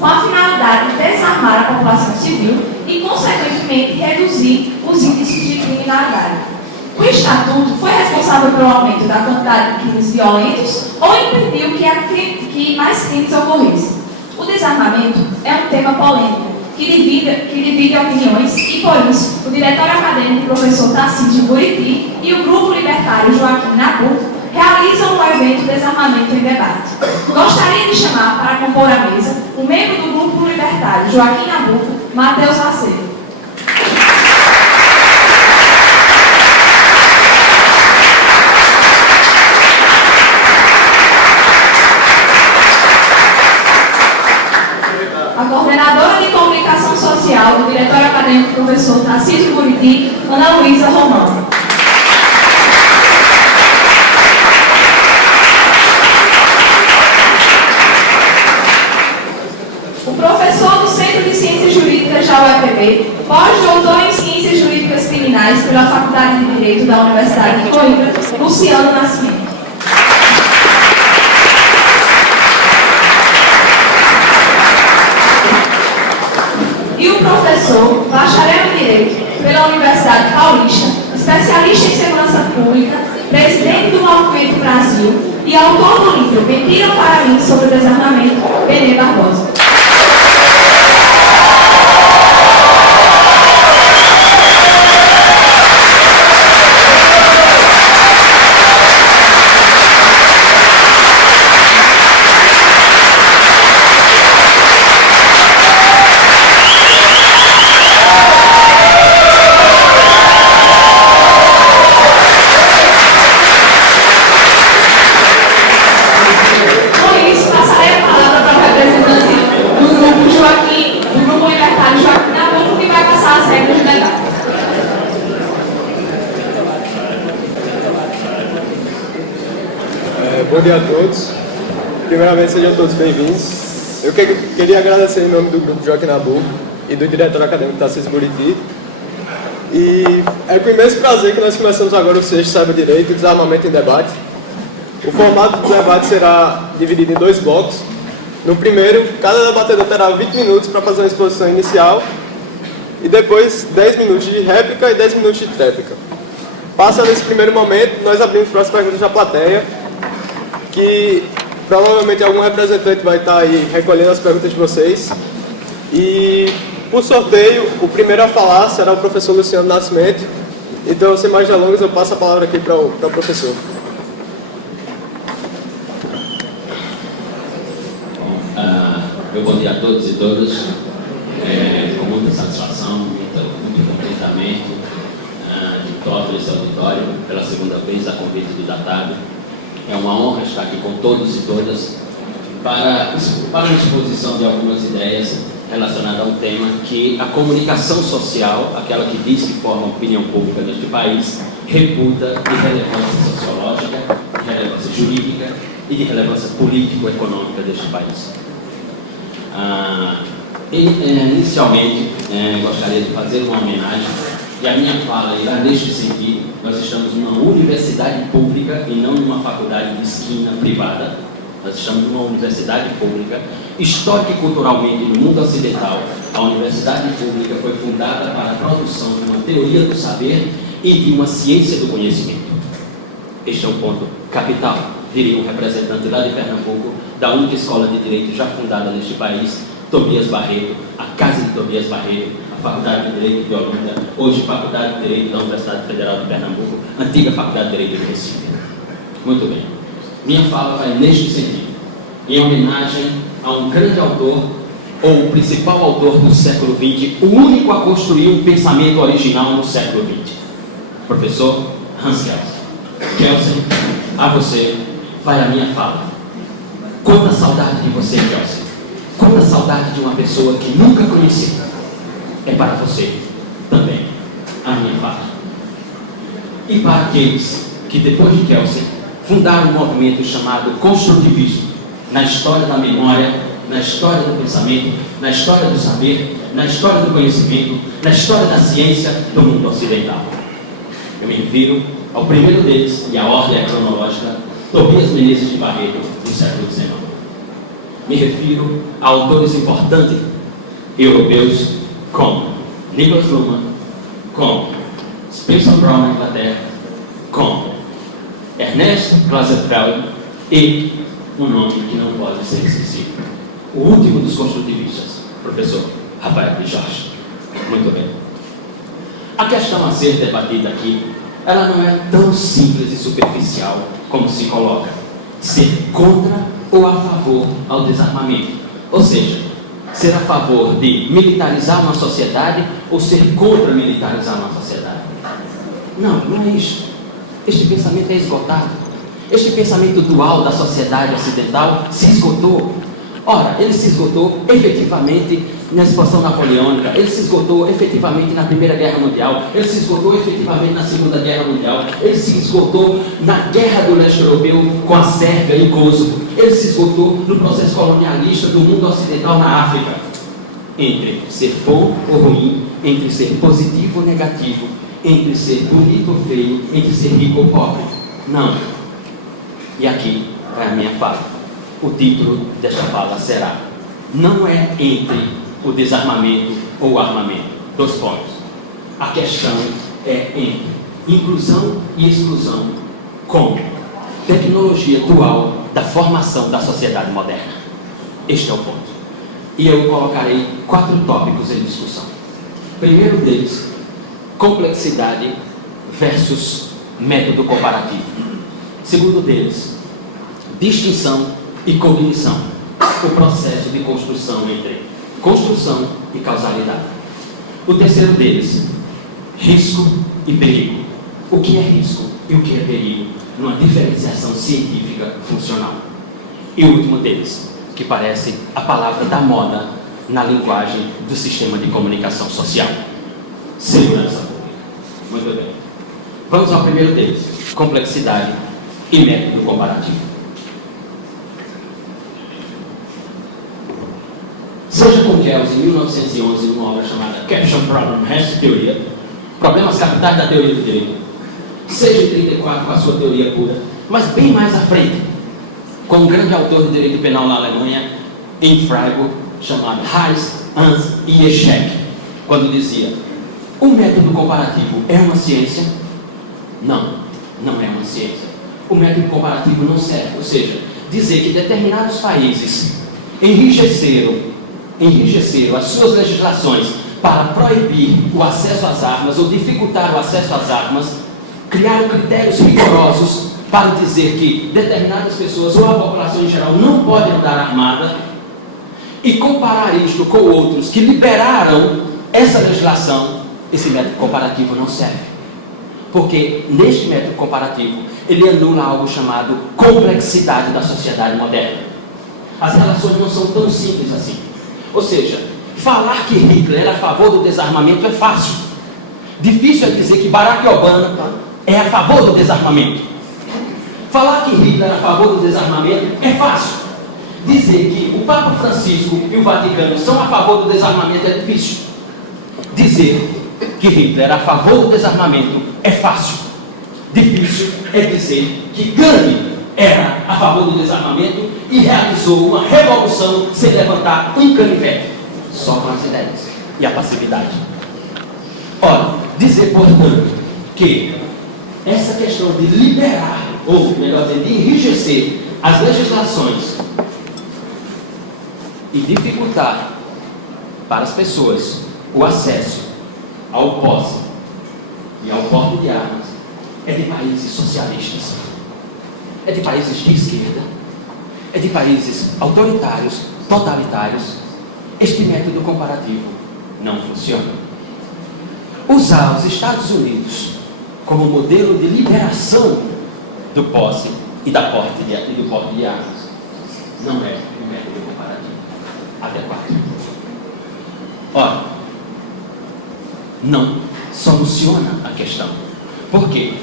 com a finalidade de desarmar a população civil e, consequentemente, reduzir os índices de criminalidade. O Estatuto foi responsável pelo aumento da quantidade de crimes violentos ou impediu que mais crimes ocorressem? O desarmamento é um tema polêmico que divide opiniões e, por isso, o diretor acadêmico professor Tarcísio Buriti e o grupo libertário Joaquim Nabuco realizam o evento Desarmamento em Debate. Gostaria de chamar para compor a mesa o membro do grupo libertário Joaquim Nabuco, Matheus Macedo. A coordenadora de comunicação social do diretor acadêmico professor Tarcísio Buriti, Ana Luísa Romano. O professor do Centro de Ciências Jurídicas da UEPB, pós-doutor em Ciências Jurídicas Criminais pela Faculdade de Direito da Universidade de Coimbra, Luciano Nascimento. E o professor, bacharel em Direito pela Universidade Paulista, especialista em segurança pública, presidente do Movimento Brasil e autor do livro Mentiram para mim sobre o desarmamento, Benê Barbosa. Bom dia a todos. Primeiramente, sejam todos bem-vindos. Eu queria agradecer em nome do grupo Joaquim Nabuco e do diretor acadêmico Tarcísio Buriti. E é com imenso prazer que nós começamos agora o sexto Saiba Direito, Desarmamento em Debate. O formato do debate será dividido em 2 blocos. No primeiro, cada debatedor terá 20 minutos para fazer uma exposição inicial e depois 10 minutos de réplica e 10 minutos de tréplica. Passa nesse primeiro momento, nós abrimos para as perguntas da plateia, que provavelmente algum representante vai estar aí recolhendo as perguntas de vocês. E, por sorteio, o primeiro a falar será o professor Luciano Nascimento. Então, sem mais delongas, eu passo a palavra aqui para o professor. Meu bom dia a todos e todas. Com muita satisfação, muito contentamento de todo esse auditório, pela segunda vez a convite do Datado. É uma honra estar aqui com todos e todas para uma exposição de algumas ideias relacionadas a um tema que a comunicação social, aquela que diz que forma a opinião pública deste país, reputa de relevância sociológica, de relevância jurídica e de relevância político-econômica deste país. Inicialmente, gostaria de fazer uma homenagem, e a minha fala irá neste sentido. Nós estamos numa universidade pública e não numa faculdade de esquina privada. Nós estamos numa universidade pública. Histórica e culturalmente, no mundo ocidental, a universidade pública foi fundada para a produção de uma teoria do saber e de uma ciência do conhecimento. Este é um ponto capital, diria um representante lá de Pernambuco, da única escola de direito já fundada neste país, Tobias Barreto, a Casa de Tobias Barreto, a Faculdade de Direito de Olinda, hoje Faculdade de Direito da Universidade Federal de Pernambuco, antiga Faculdade de Direito de Recife. Muito bem. Minha fala vai neste sentido, em homenagem a um grande autor, ou o principal autor do século XX, o único a construir um pensamento original no século XX, professor Hans Kelsen. Kelsen, a você vai a minha fala. Quanta saudade de você, Kelsen. Quanta saudade de uma pessoa que nunca conheci. É para você também a minha fala. E para aqueles que depois de Kelsen fundaram um movimento chamado construtivismo, na história da memória, na história do pensamento, na história do saber, na história do conhecimento, na história da ciência do mundo ocidental. Eu me refiro ao primeiro deles, e a ordem é cronológica, Tobias Menezes de Barreto, do século XIX. Me refiro a autores importantes europeus como Nicholas Luhmann, como Spencer Brown na Inglaterra, como Ernest Clausewitz e um nome que não pode ser esquecido, o último dos construtivistas, professor Rafael de Jorge. Muito bem. A questão a ser debatida aqui, ela não é tão simples e superficial como se coloca. Ser contra ou a favor ao desarmamento. Ou seja, ser a favor de militarizar uma sociedade ou ser contra militarizar uma sociedade. Não, não é isso. Este pensamento é esgotado. Este pensamento dual da sociedade ocidental se esgotou. Ora, ele se esgotou efetivamente na expansão napoleônica, ele se esgotou efetivamente na Primeira Guerra Mundial, ele se esgotou efetivamente na Segunda Guerra Mundial, ele se esgotou na Guerra do Leste Europeu com a Sérvia e Kosovo, ele se esgotou no processo colonialista do mundo ocidental na África. Entre ser bom ou ruim, entre ser positivo ou negativo, entre ser bonito ou feio, entre ser rico ou pobre. Não. E aqui é a minha fala. O título desta fala será: não é entre o desarmamento ou o armamento. 2 pontos. A questão é entre inclusão e exclusão como tecnologia dual da formação da sociedade moderna. Este é o ponto. E eu colocarei 4 tópicos em discussão. Primeiro deles, complexidade versus método comparativo. Segundo deles, distinção e cognição, o processo de construção entre construção e causalidade. O terceiro deles, risco e perigo. O que é risco e o que é perigo numa diferenciação científica funcional. E o último deles, que parece a palavra da moda na linguagem do sistema de comunicação social: segurança pública. Muito bem. Vamos ao primeiro deles, complexidade e método comparativo. Seja com Kelsen, em 1911, numa obra chamada Caption Problem Has Teoria, Problemas Capitais da Teoria do Direito, seja em 34 com a sua teoria pura, mas bem mais à frente, com um grande autor do direito penal na Alemanha, em Freiburg, chamado Hans Ieschek, quando dizia: o método comparativo é uma ciência? Não, não é uma ciência. O método comparativo não serve. Ou seja, dizer que determinados países enrijeceram as suas legislações para proibir o acesso às armas ou dificultar o acesso às armas, criaram critérios rigorosos para dizer que determinadas pessoas ou a população em geral não pode andar armada, e comparar isto com outros que liberaram essa legislação, esse método comparativo não serve. Porque neste método comparativo ele anula algo chamado complexidade da sociedade moderna. As relações não são tão simples assim. Ou seja, falar que Hitler era a favor do desarmamento é fácil. Difícil é dizer que Barack Obama é a favor do desarmamento. Falar que Hitler era a favor do desarmamento é fácil. Dizer que o Papa Francisco e o Vaticano são a favor do desarmamento é difícil. Dizer que Hitler era a favor do desarmamento é fácil. Difícil é dizer que Gandhi era a favor do desarmamento e realizou uma revolução sem levantar um canivete, só com as ideias e a passividade. Ora, dizer, portanto, que essa questão de liberar, ou melhor dizer, de enrijecer as legislações e dificultar para as pessoas o acesso ao posse e ao porte de armas é de países socialistas, é de países de esquerda, é de países autoritários, totalitários. Este método comparativo não funciona. Usar os Estados Unidos como modelo de liberação do posse e do porte de armas não é um método comparativo adequado. Ora, não soluciona a questão. Por quê?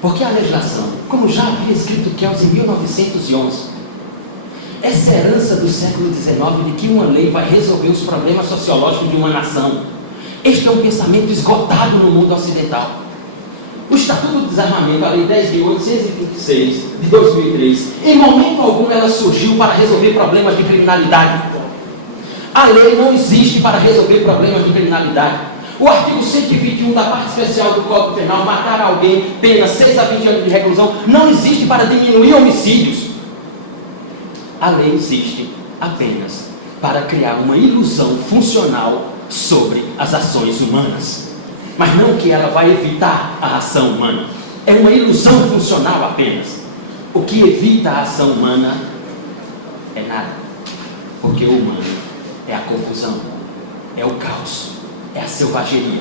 Porque a legislação, como já havia escrito Kelsen em 1911, essa herança do século XIX de que uma lei vai resolver os problemas sociológicos de uma nação, este é um pensamento esgotado no mundo ocidental. Os Estatuto do Desarmamento, a Lei 10.826 de 2003, em momento algum ela surgiu para resolver problemas de criminalidade. A lei não existe para resolver problemas de criminalidade. O artigo 121 da parte especial do Código Penal, matar alguém, pena 6 a 20 anos de reclusão, não existe para diminuir homicídios. A lei existe apenas para criar uma ilusão funcional sobre as ações humanas. Mas não que ela vai evitar a ação humana. É uma ilusão funcional apenas. O que evita a ação humana é nada. Porque o humano é a confusão, é o caos, é a selvageria.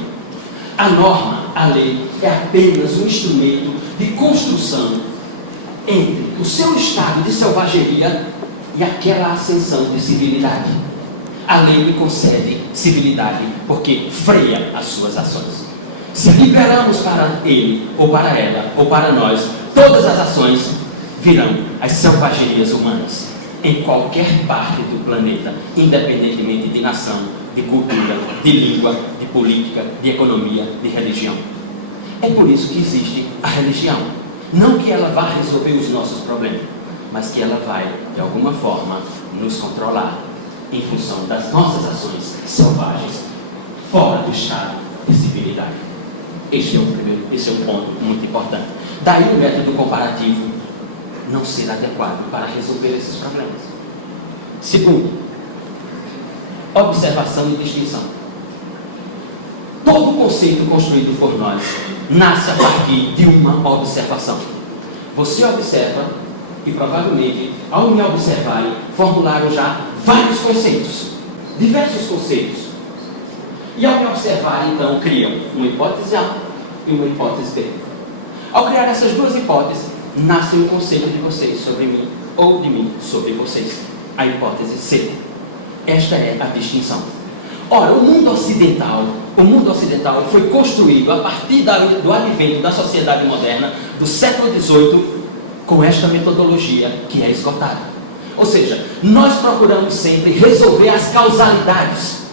A norma, a lei, é apenas um instrumento de construção entre o seu estado de selvageria e aquela ascensão de civilidade. A lei lhe concede civilidade porque freia as suas ações. Se liberamos para ele, ou para ela, ou para nós, todas as ações virão as selvagerias humanas, em qualquer parte do planeta, independentemente de nação, de cultura, de língua, de política, de economia, de religião. É por isso que existe a religião. Não que ela vá resolver os nossos problemas, mas que ela vai, de alguma forma, nos controlar em função das nossas ações selvagens, fora do estado de civilidade. Esse é um ponto muito importante. Daí o método comparativo não ser adequado para resolver esses problemas. Segundo, observação e distinção. Todo conceito construído por nós nasce a partir de uma observação. Você observa e provavelmente, ao me observarem, formularam já vários conceitos, diversos conceitos. E ao me observar, então, criam uma hipótese A e uma hipótese B. Ao criar essas duas hipóteses, nasce um conceito de vocês sobre mim, ou de mim sobre vocês, a hipótese C. Esta é a distinção. Ora, o mundo ocidental foi construído a partir do advento da sociedade moderna do século XVIII com esta metodologia que é esgotada. Ou seja, nós procuramos sempre resolver as causalidades.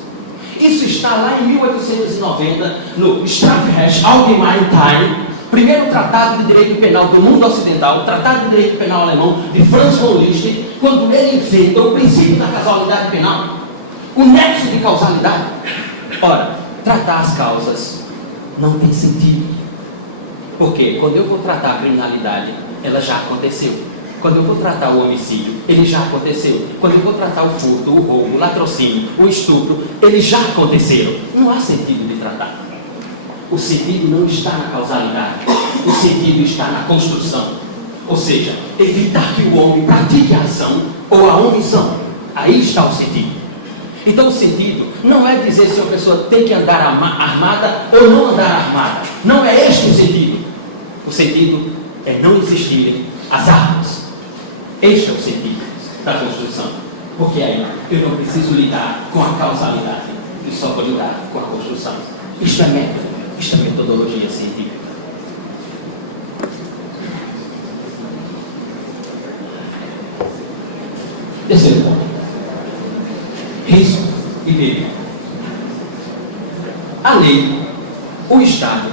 Isso está lá em 1890, no Strafrecht Allgemeine, primeiro tratado de direito penal do mundo ocidental, o tratado de direito penal alemão de Franz von Liszt, quando ele inventa o princípio da causalidade penal, o nexo de causalidade. Ora, tratar as causas não tem sentido. Porque quando eu vou tratar a criminalidade, ela já aconteceu. Quando eu vou tratar o homicídio, ele já aconteceu. Quando eu vou tratar o furto, o roubo, o latrocínio, o estupro, eles já aconteceram. Não há sentido de tratar. O sentido não está na causalidade. O sentido está na construção. Ou seja, evitar que o homem pratique a ação ou a omissão. Aí está o sentido. Então o sentido não é dizer se a pessoa tem que andar armada ou não andar armada. Não é este o sentido. O sentido é não existirem as armas. Este é o sentido da construção. Porque aí eu não preciso lidar com a causalidade. Eu só vou lidar com a construção. Isto é método. Isto é metodologia científica. Terceiro ponto. Risco e perigo. A lei, o Estado,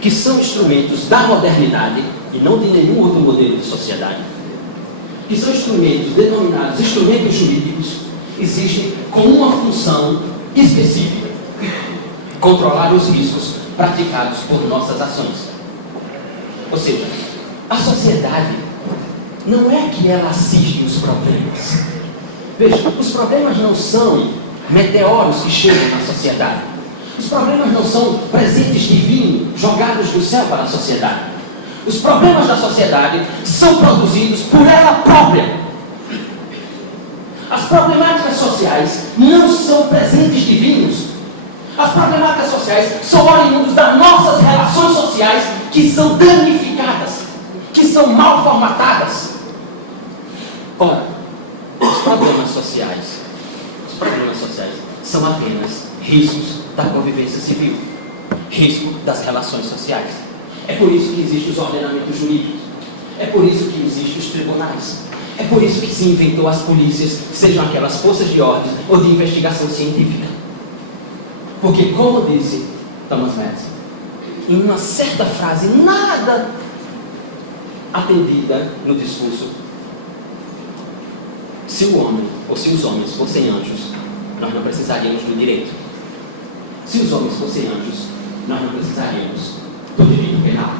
que são instrumentos da modernidade e não de nenhum outro modelo de sociedade, que são instrumentos denominados instrumentos jurídicos, existem com uma função específica: controlar os riscos praticados por nossas ações. Ou seja, a sociedade não é que ela assiste os problemas. Veja, os problemas não são meteoros que chegam na sociedade. Os problemas não são presentes divinos jogados do céu para a sociedade. Os problemas da sociedade são produzidos por ela própria. As problemáticas sociais não são presentes divinos. As problemáticas sociais são oriundas das nossas relações sociais que são danificadas, que são mal formatadas. Ora, os problemas sociais são apenas riscos da convivência civil, risco das relações sociais. É por isso que existem os ordenamentos jurídicos, é por isso que existem os tribunais, é por isso que se inventou as polícias, sejam aquelas forças de ordem ou de investigação científica. Porque, como disse Thomas Madison, em uma certa frase, nada atendida no discurso: se o homem, ou se os homens fossem anjos, nós não precisaríamos do direito. Se os homens fossem anjos, nós não precisaríamos do direito penal.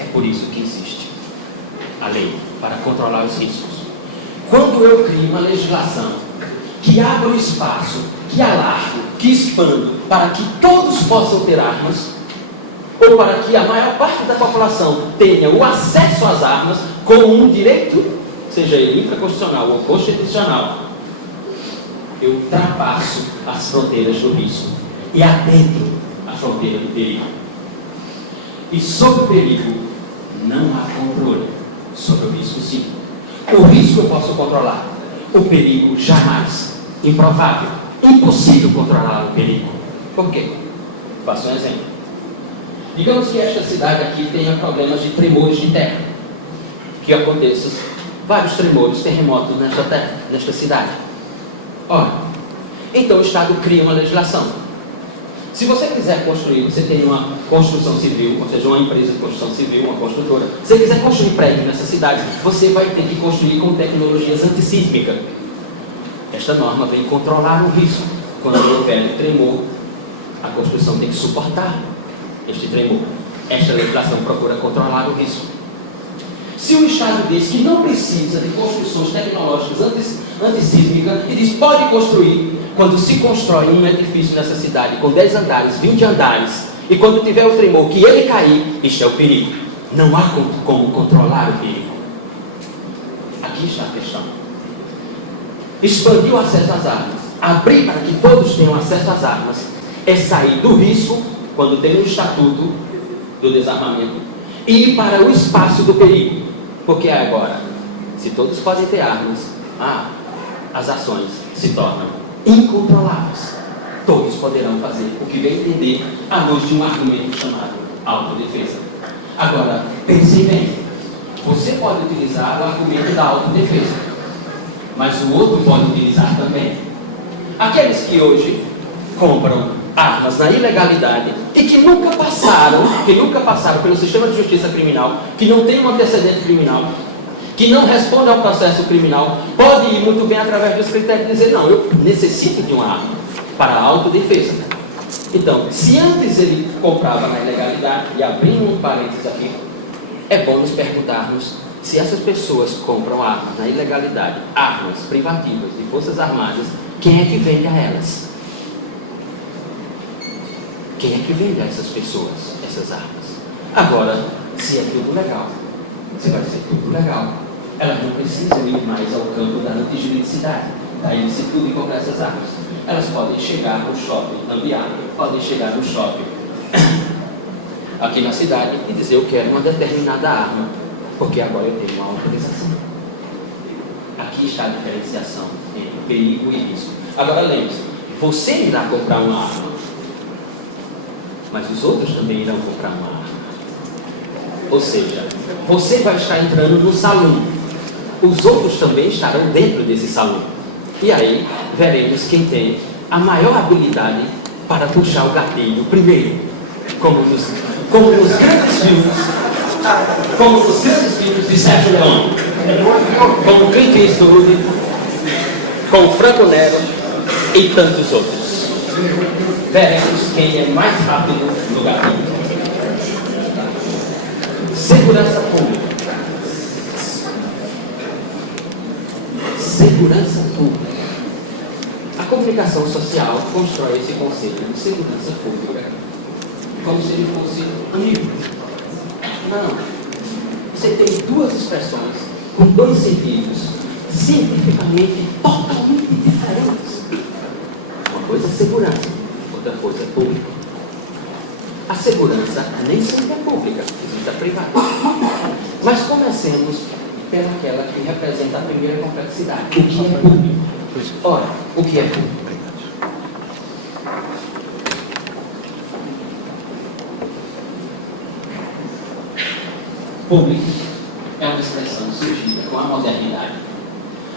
É por isso que existe a lei, para controlar os riscos. Quando eu crio uma legislação que abra o espaço, que alargo, que expando, para que todos possam ter armas, ou para que a maior parte da população tenha o acesso às armas como um direito, seja ele infraconstitucional ou constitucional, eu ultrapasso as fronteiras do risco e adentro a fronteira do perigo. E sobre o perigo não há controle. Sobre o risco, sim. O risco eu posso controlar, o perigo jamais. Improvável, impossível controlar o perigo. Por quê? Faço um exemplo. Digamos que esta cidade aqui tenha problemas de tremores de terra. Que aconteçam vários tremores, terremotos nesta terra, nesta cidade. Ora, então o Estado cria uma legislação. Se você quiser construir, você tem uma construção civil, ou seja, uma empresa de construção civil, uma construtora. Se você quiser construir prédio nessa cidade, você vai ter que construir com tecnologias antissísmicas. Esta norma vem controlar o risco. Quando houver um tremor, a construção tem que suportar este tremor. Esta legislação procura controlar o risco. Se o Estado diz que não precisa de construções tecnológicas antissísmicas e diz pode construir, quando se constrói um edifício nessa cidade com 10 andares, 20 andares, e quando tiver o tremor que ele cair, isto é o perigo. Não há como controlar o perigo. Aqui está a questão. Expandir o acesso às armas, abrir para que todos tenham acesso às armas, é sair do risco, quando tem o estatuto do desarmamento, e ir para o espaço do perigo. Porque agora, se todos podem ter armas, as ações se tornam incontroláveis. Todos poderão fazer o que vem entender à luz de um argumento chamado autodefesa. Agora, pense bem, você pode utilizar o argumento da autodefesa, mas o outro pode utilizar também. Aqueles que hoje compram armas na ilegalidade e que nunca passaram pelo sistema de justiça criminal, que não tem um antecedente criminal, que não responde ao processo criminal, pode ir muito bem através dos critérios e dizer: não, eu necessito de uma arma para a autodefesa. Então, se antes ele comprava na ilegalidade, e abrindo um parênteses aqui, é bom nos perguntarmos se essas pessoas compram armas na ilegalidade, armas privativas de forças armadas, quem é que vende a elas? Quem é que vende a essas pessoas essas armas? Agora, se é tudo legal, se vai ser tudo legal, elas não precisam ir mais ao campo da antijuridicidade, da ilicitude e comprar essas armas. Elas podem chegar no shopping ambiente, podem chegar no shopping aqui na cidade e dizer: eu quero uma determinada arma, porque agora eu tenho uma autorização. Aqui está a diferenciação entre perigo e risco. Agora lembre-se, você irá comprar uma arma, mas os outros também irão comprar uma arma. Ou seja, você vai estar entrando no salão, os outros também estarão dentro desse salão. E aí veremos quem tem a maior habilidade para puxar o gatilho primeiro, como nos grandes filmes de Sérgio Leone, como Clint Eastwood, com Franco Nero e tantos outros. Veremos quem é mais rápido no gatilho. Segurança pública. Segurança pública. A comunicação social constrói esse conceito de segurança pública como se ele fosse amigo. Não. Você tem duas expressões com dois sentidos cientificamente totalmente diferentes. Uma coisa é segurança, outra coisa é pública. A segurança nem sempre é pública, existe a privada. Mas comecemos pelaquela que representa a primeira complexidade. O que é público? Ora, o que é público? Público é uma expressão surgida com a modernidade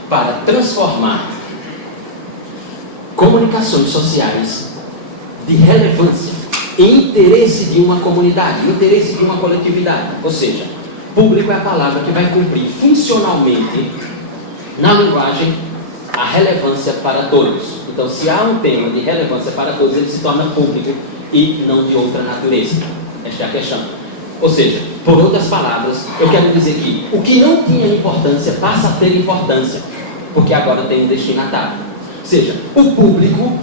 para transformar comunicações sociais de relevância interesse de uma comunidade, interesse de uma coletividade. Ou seja, público é a palavra que vai cumprir funcionalmente, na linguagem, a relevância para todos. Então, se há um tema de relevância para todos, ele se torna público e não de outra natureza. Esta é a questão. Ou seja, por outras palavras, eu quero dizer que o que não tinha importância passa a ter importância, porque agora tem um destinatário. Ou seja, o público,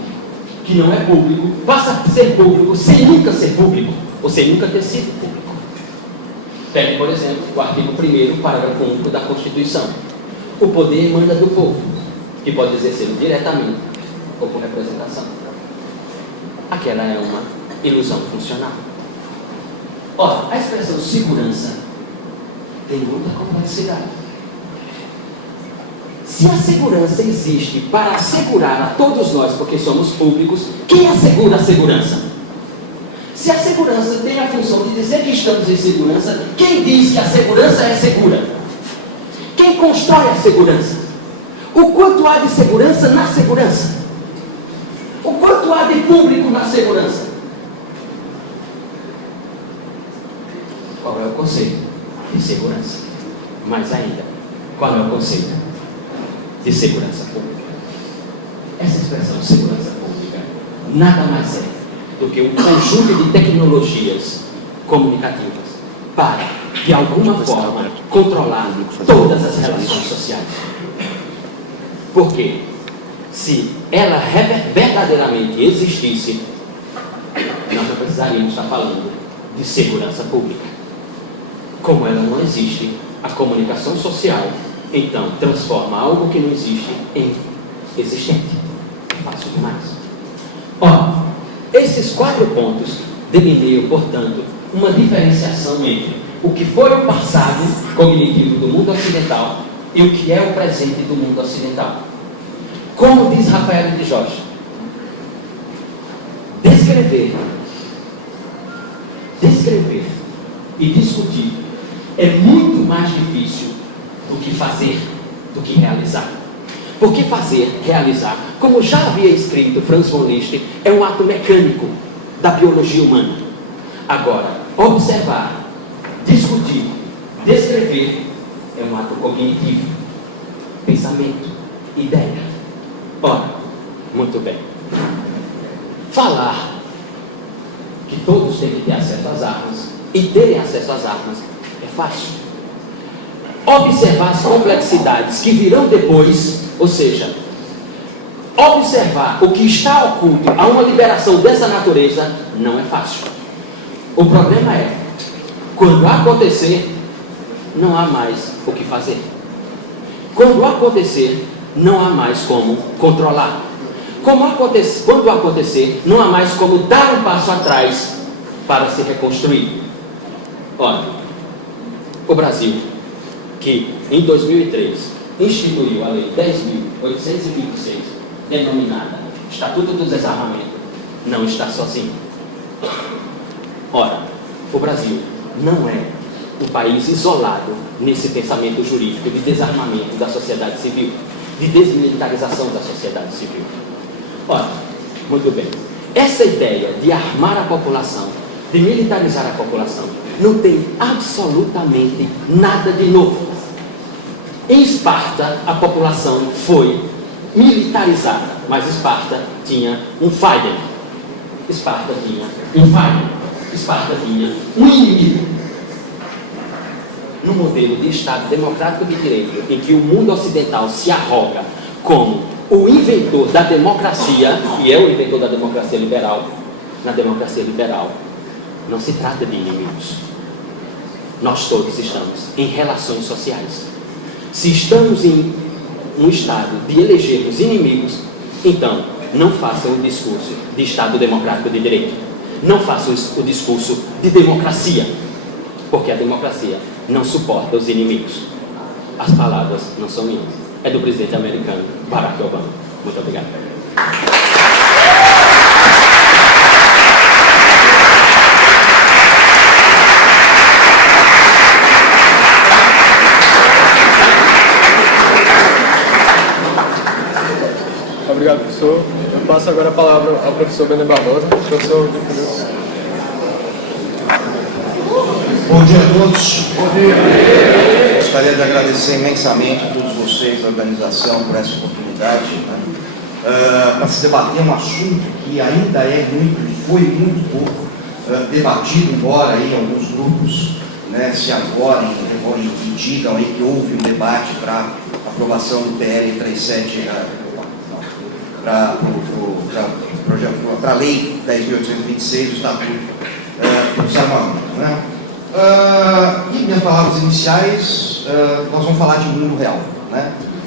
que não é público, passa a ser público sem nunca ser público, ou sem nunca ter sido público. Pegue, por exemplo, o artigo 1º, parágrafo único da Constituição. O poder emana do povo, que pode exercer diretamente ou por representação. Aquela é uma ilusão funcional. Ora, a expressão segurança tem muita complexidade. Se a segurança existe para assegurar a todos nós, porque somos públicos, quem assegura a segurança? Se a segurança tem a função de dizer que estamos em segurança, quem diz que a segurança é segura? Quem constrói a segurança? O quanto há de segurança na segurança? O quanto há de público na segurança? Qual é o conceito de segurança? Mais ainda, qual é o conceito de segurança pública? Essa expressão segurança pública nada mais é do que um conjunto de tecnologias comunicativas para, de alguma forma, controlar todas as relações sociais. Porque se ela verdadeiramente existisse, nós não precisaríamos estar falando de segurança pública. Como ela não existe, a comunicação social, então, transforma algo que não existe em existente. Fácil demais. Ora, esses 4 pontos delineiam, portanto, uma diferenciação entre o que foi o passado cognitivo do mundo ocidental e o que é o presente do mundo ocidental. Como diz Rafael de Jorge, descrever e discutir é muito mais difícil do que fazer, do que realizar. Porque fazer, realizar, como já havia escrito Franz von Liszt, é um ato mecânico da biologia humana. Agora, observar, discutir, descrever é um ato cognitivo, pensamento, ideia. Ora, muito bem. Falar que todos têm que ter acesso às armas e terem acesso às armas é fácil. Observar as complexidades que virão depois, ou seja, observar o que está oculto a uma liberação dessa natureza, não é fácil. O problema é, quando acontecer, não há mais o que fazer. Quando acontecer, não há mais como controlar. Quando acontecer, não há mais como dar um passo atrás para se reconstruir. Olha, o Brasil, que em 2003 instituiu a Lei 10.826, denominada Estatuto do Desarmamento, não está sozinho. Ora, o Brasil não é um país isolado nesse pensamento jurídico de desarmamento da sociedade civil, de desmilitarização da sociedade civil. Ora, muito bem, essa ideia de armar a população, de militarizar a população, não tem absolutamente nada de novo. Em Esparta, a população foi militarizada, mas Esparta tinha um Feind. Esparta tinha um Feind. Esparta tinha um inimigo. No modelo de Estado democrático de direito, em que o mundo ocidental se arroga como o inventor da democracia, e é o inventor da democracia liberal, na democracia liberal, não se trata de inimigos. Nós todos estamos em relações sociais. Se estamos em um estado de elegermos inimigos, então não façam o discurso de Estado democrático de direito. Não façam o discurso de democracia, porque a democracia não suporta os inimigos. As palavras não são minhas, é do presidente americano Barack Obama. Muito obrigado. Obrigado, professor. Eu passo agora a palavra ao professor Bender Barbosa. Professor, 5 minutos. Bom dia a todos. Gostaria de agradecer imensamente a todos vocês da organização por essa oportunidade, para se debater um assunto que ainda é muito, e foi muito pouco debatido, embora aí alguns grupos se agorem e digam aí que houve um debate para aprovação do PL 37, para a Lei 10.826, o Estatuto dos Armamentos. E minhas palavras iniciais, nós vamos falar de mundo real.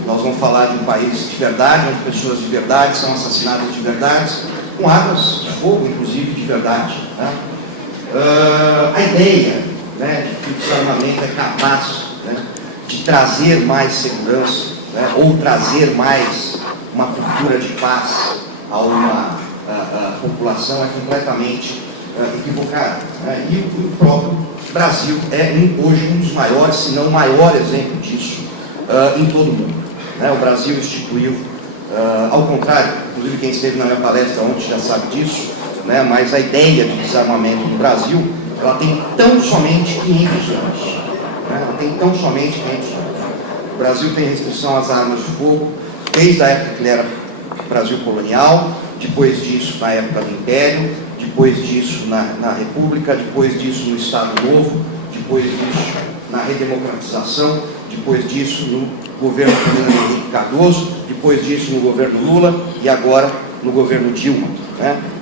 Nós vamos falar de um país de verdade, onde pessoas de verdade são assassinadas de verdade, com armas de fogo, inclusive, de verdade. A ideia de que o desarmamento é capaz de trazer mais segurança, ou trazer mais uma cultura de paz a uma população é completamente equivocada. E o próprio Brasil é hoje um dos maiores, se não o maior exemplo disso em todo o mundo. O Brasil instituiu, ao contrário, inclusive quem esteve na minha palestra ontem já sabe disso, mas a ideia de desarmamento no Brasil, ela tem tão somente 500 anos. Ela tem tão somente 500 anos. O Brasil tem restrição às armas de fogo desde a época que ele era Brasil colonial, depois disso na época do Império, depois disso na República, depois disso no Estado Novo, depois disso na redemocratização, depois disso no governo Fernando Henrique Cardoso, depois disso no governo Lula e agora no governo Dilma.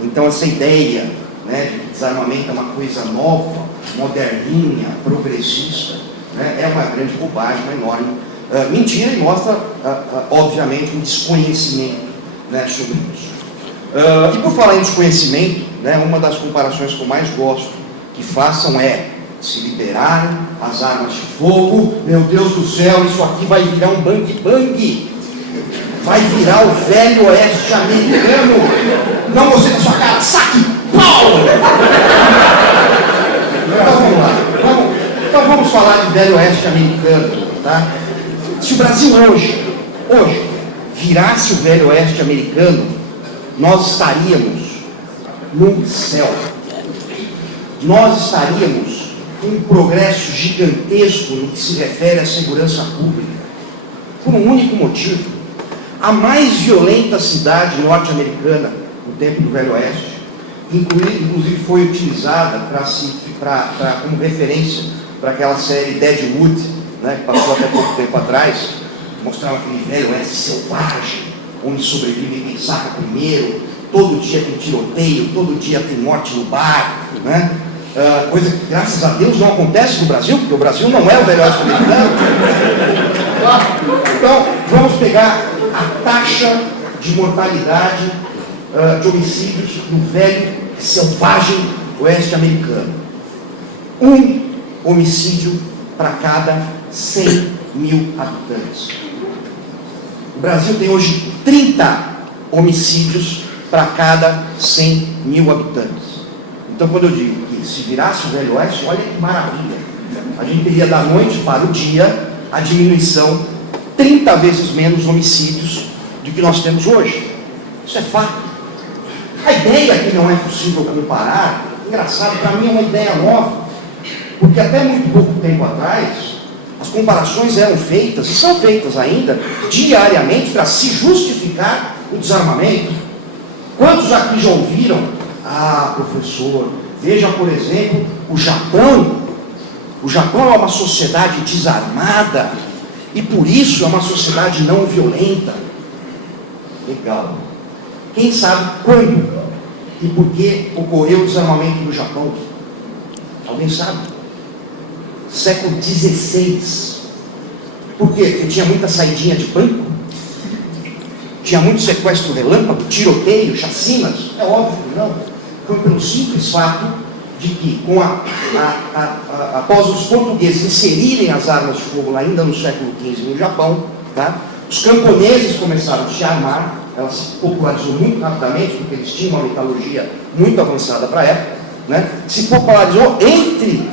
Então essa ideia de que desarmamento é uma coisa nova, moderninha, progressista, é uma grande bobagem, uma enorme mentira e mostra, obviamente, um desconhecimento sobre isso. E por falar em desconhecimento, uma das comparações que eu mais gosto que façam é: se liberarem as armas de fogo, meu Deus do céu, isso aqui vai virar um bang-bang, vai virar o velho oeste americano. Não gostei da sua cara, saque, pau! Então vamos lá, então vamos falar de velho oeste americano, tá? Se o Brasil hoje virasse o velho oeste americano, nós estaríamos no céu. Nós estaríamos com um progresso gigantesco no que se refere à segurança pública, por um único motivo: a mais violenta cidade norte-americana no tempo do Velho Oeste, inclusive foi utilizada como referência para aquela série Deadwood, que passou até pouco tempo atrás, mostrava aquele Velho Oeste selvagem, onde sobrevive quem saca primeiro, todo dia tem tiroteio, todo dia tem morte no bar, coisa que, graças a Deus, não acontece no Brasil, porque o Brasil não é o Velho Oeste americano. Então, vamos pegar a taxa de mortalidade de homicídios no velho selvagem oeste americano. Um homicídio para cada 100 mil habitantes. O Brasil tem hoje 30 homicídios para cada 100 mil habitantes. Então, quando eu digo que se virasse o Velho Oeste, olha que maravilha. A gente teria da noite para o dia a diminuição 30 vezes menos homicídios do que nós temos hoje. Isso é fato. A ideia que não é possível comparar, engraçado, para mim é uma ideia nova, porque até muito pouco tempo atrás, as comparações eram feitas, e são feitas ainda, diariamente, para se justificar o desarmamento. Quantos aqui já ouviram? Professor, veja, por exemplo, o Japão. O Japão é uma sociedade desarmada, e por isso é uma sociedade não violenta. Legal. Quem sabe quando e por que ocorreu o desarmamento do Japão? Alguém sabe? Século XVI. Por quê? Porque tinha muita saidinha de banco, tinha muito sequestro relâmpago, tiroteio, chacinas. É óbvio que não. Foi pelo simples fato de que, após os portugueses inserirem as armas de fogo ainda no século XV no Japão, os camponeses começaram a se armar. Ela se popularizou muito rapidamente, porque eles tinham uma metalurgia muito avançada para a época, se popularizou entre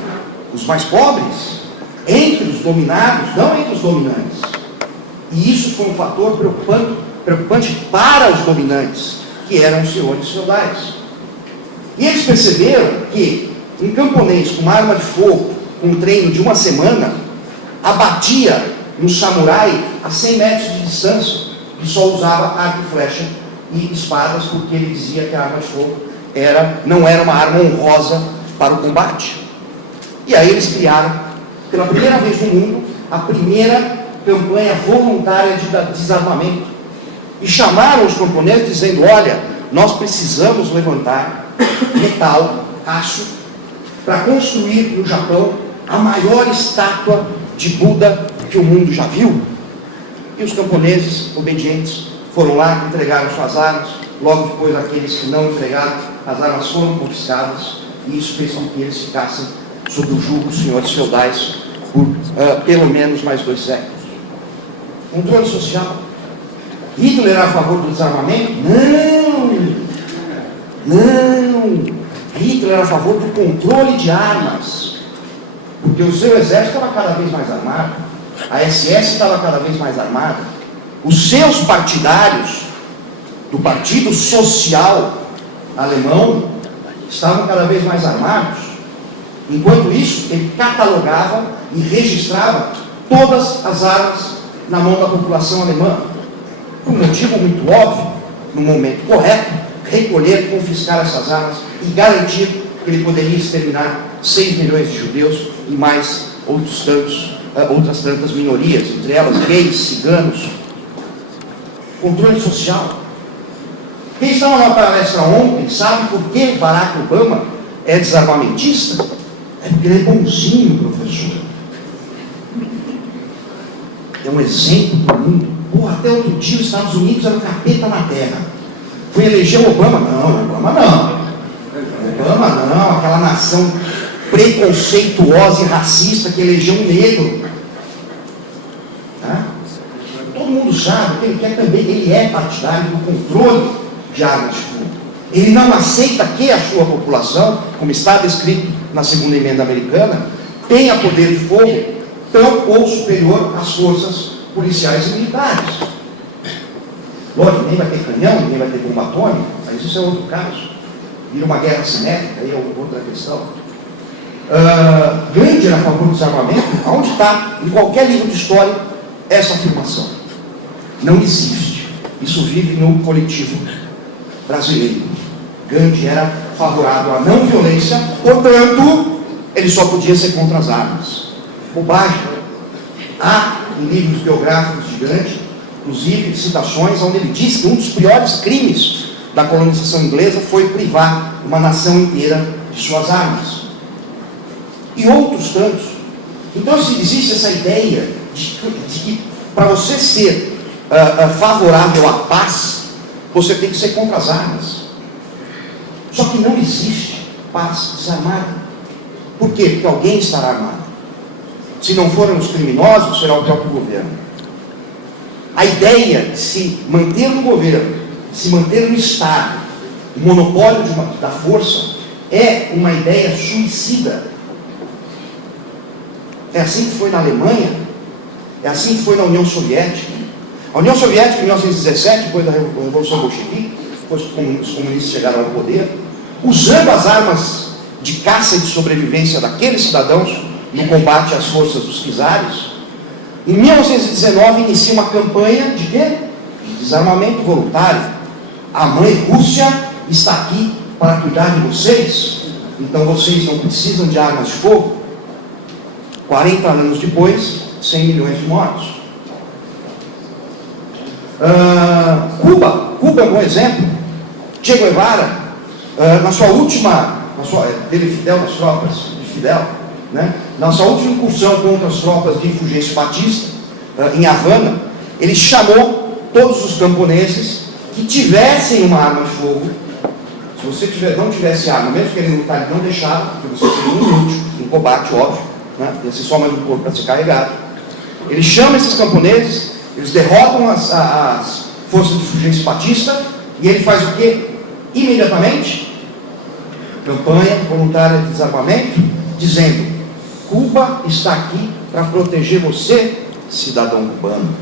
os mais pobres, entre os dominados, não entre os dominantes. E isso foi um fator preocupante para os dominantes, que eram os senhores feudais. E eles perceberam que um camponês com uma arma de fogo, com um treino de uma semana, abatia um samurai a 100 metros de distância, que só usava arco e flecha e espadas, porque ele dizia que a arma de fogo não era uma arma honrosa para o combate. E aí eles criaram, pela primeira vez no mundo, a primeira campanha voluntária de desarmamento. E chamaram os camponeses dizendo: olha, nós precisamos levantar metal, aço, para construir no Japão a maior estátua de Buda que o mundo já viu. E os camponeses obedientes foram lá, entregaram suas armas. Logo depois, aqueles que não entregaram, as armas foram confiscadas, e isso fez com que eles ficassem sob o jugo dos senhores feudais por pelo menos mais 2 séculos. Controle social. Hitler era a favor do desarmamento? Não. Hitler era a favor do controle de armas, porque o seu exército estava cada vez mais armado, a SS estava cada vez mais armada, os seus partidários do Partido Social Alemão estavam cada vez mais armados. Enquanto isso, ele catalogava e registrava todas as armas na mão da população alemã, por um motivo muito óbvio: no momento correto, recolher, confiscar essas armas e garantir que ele poderia exterminar 6 milhões de judeus e mais outras tantas minorias, entre elas gays, ciganos. Controle social. Quem estava na palestra ontem sabe por que Barack Obama é desarmamentista? É porque ele é bonzinho, professor. É um exemplo para o mundo. Até outro dia os Estados Unidos eram capeta na terra. Foi eleger o Obama? Não, aquela nação preconceituosa e racista que elegeu um negro. Tá? Todo mundo sabe que ele quer também, ele é partidário do controle de armas de fogo. Ele não aceita que a sua população, como está descrito na segunda emenda americana, tenha poder de fogo tão ou superior às forças policiais e militares. Lógico, nem vai ter canhão, nem vai ter bomba atômica, mas isso é outro caso. Vira uma guerra cinética, aí é outra questão. Gandhi era a favor do desarmamento. Aonde está, em qualquer livro de história, essa afirmação? Não existe. Isso vive no coletivo brasileiro. Gandhi era favorável à não violência, portanto, ele só podia ser contra as armas. Bobagem. Há em livros biográficos de Gandhi, inclusive, citações onde ele diz que um dos piores crimes da colonização inglesa foi privar uma nação inteira de suas armas. E outros tantos. Então, se existe essa ideia de que para você ser favorável à paz, você tem que ser contra as armas. Só que não existe paz desarmada. Por quê? Porque alguém estará armado. Se não forem os criminosos, será o próprio governo. A ideia de se manter no governo, de se manter no Estado, o monopólio da força, é uma ideia suicida. É assim que foi na Alemanha, é assim que foi na União Soviética. A União Soviética, em 1917, depois da Revolução Bolchevique, depois que os comunistas chegaram ao poder, usando as armas de caça e de sobrevivência daqueles cidadãos no combate às forças dos czares, em 1919 inicia uma campanha de quê? De desarmamento voluntário. A mãe Rússia está aqui para cuidar de vocês, então vocês não precisam de armas de fogo. 40 anos depois, 100 milhões de mortos. Cuba é um bom exemplo. Che Guevara, teve Fidel nas tropas de Fidel, né? Na sua última incursão contra as tropas de Fulgêncio Batista, em Havana, ele chamou todos os camponeses que tivessem uma arma de fogo. Se você não tivesse arma, mesmo que ele lutar, ele não deixava, porque você seria inútil em combate, óbvio, né? Ia ser só mais um corpo para ser carregado. Ele chama esses camponeses, eles derrotam as forças de Fulgêncio Batista, e ele faz o quê? Imediatamente, campanha voluntária de desarmamento, dizendo: Cuba está aqui para proteger você, cidadão cubano.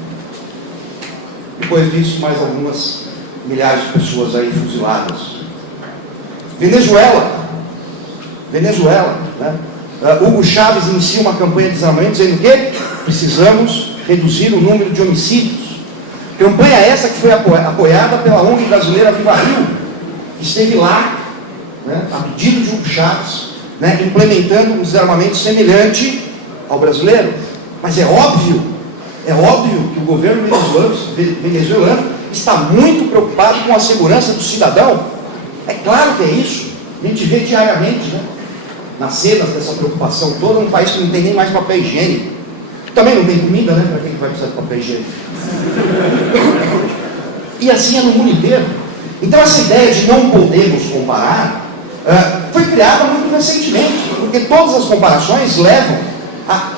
Depois disso, mais algumas milhares de pessoas aí fuziladas. Venezuela, né? Hugo Chávez inicia uma campanha de desarmamento dizendo que precisamos reduzir o número de homicídios. Campanha essa que foi apoiada pela ONG brasileira Viva Rio, que esteve lá, né, a pedido de Hugo Chávez, né, implementando um desarmamento semelhante ao brasileiro. Mas é óbvio que o governo venezuelano está muito preocupado com a segurança do cidadão. É claro que é isso. A gente vê diariamente, né, nas cenas dessa preocupação toda, num país que não tem nem mais papel higiênico. Também não tem comida, né? Para quem vai precisar de papel higiênico? E assim é no mundo inteiro. Então essa ideia de não podemos comparar foi criada muito recentemente, porque todas as comparações levam à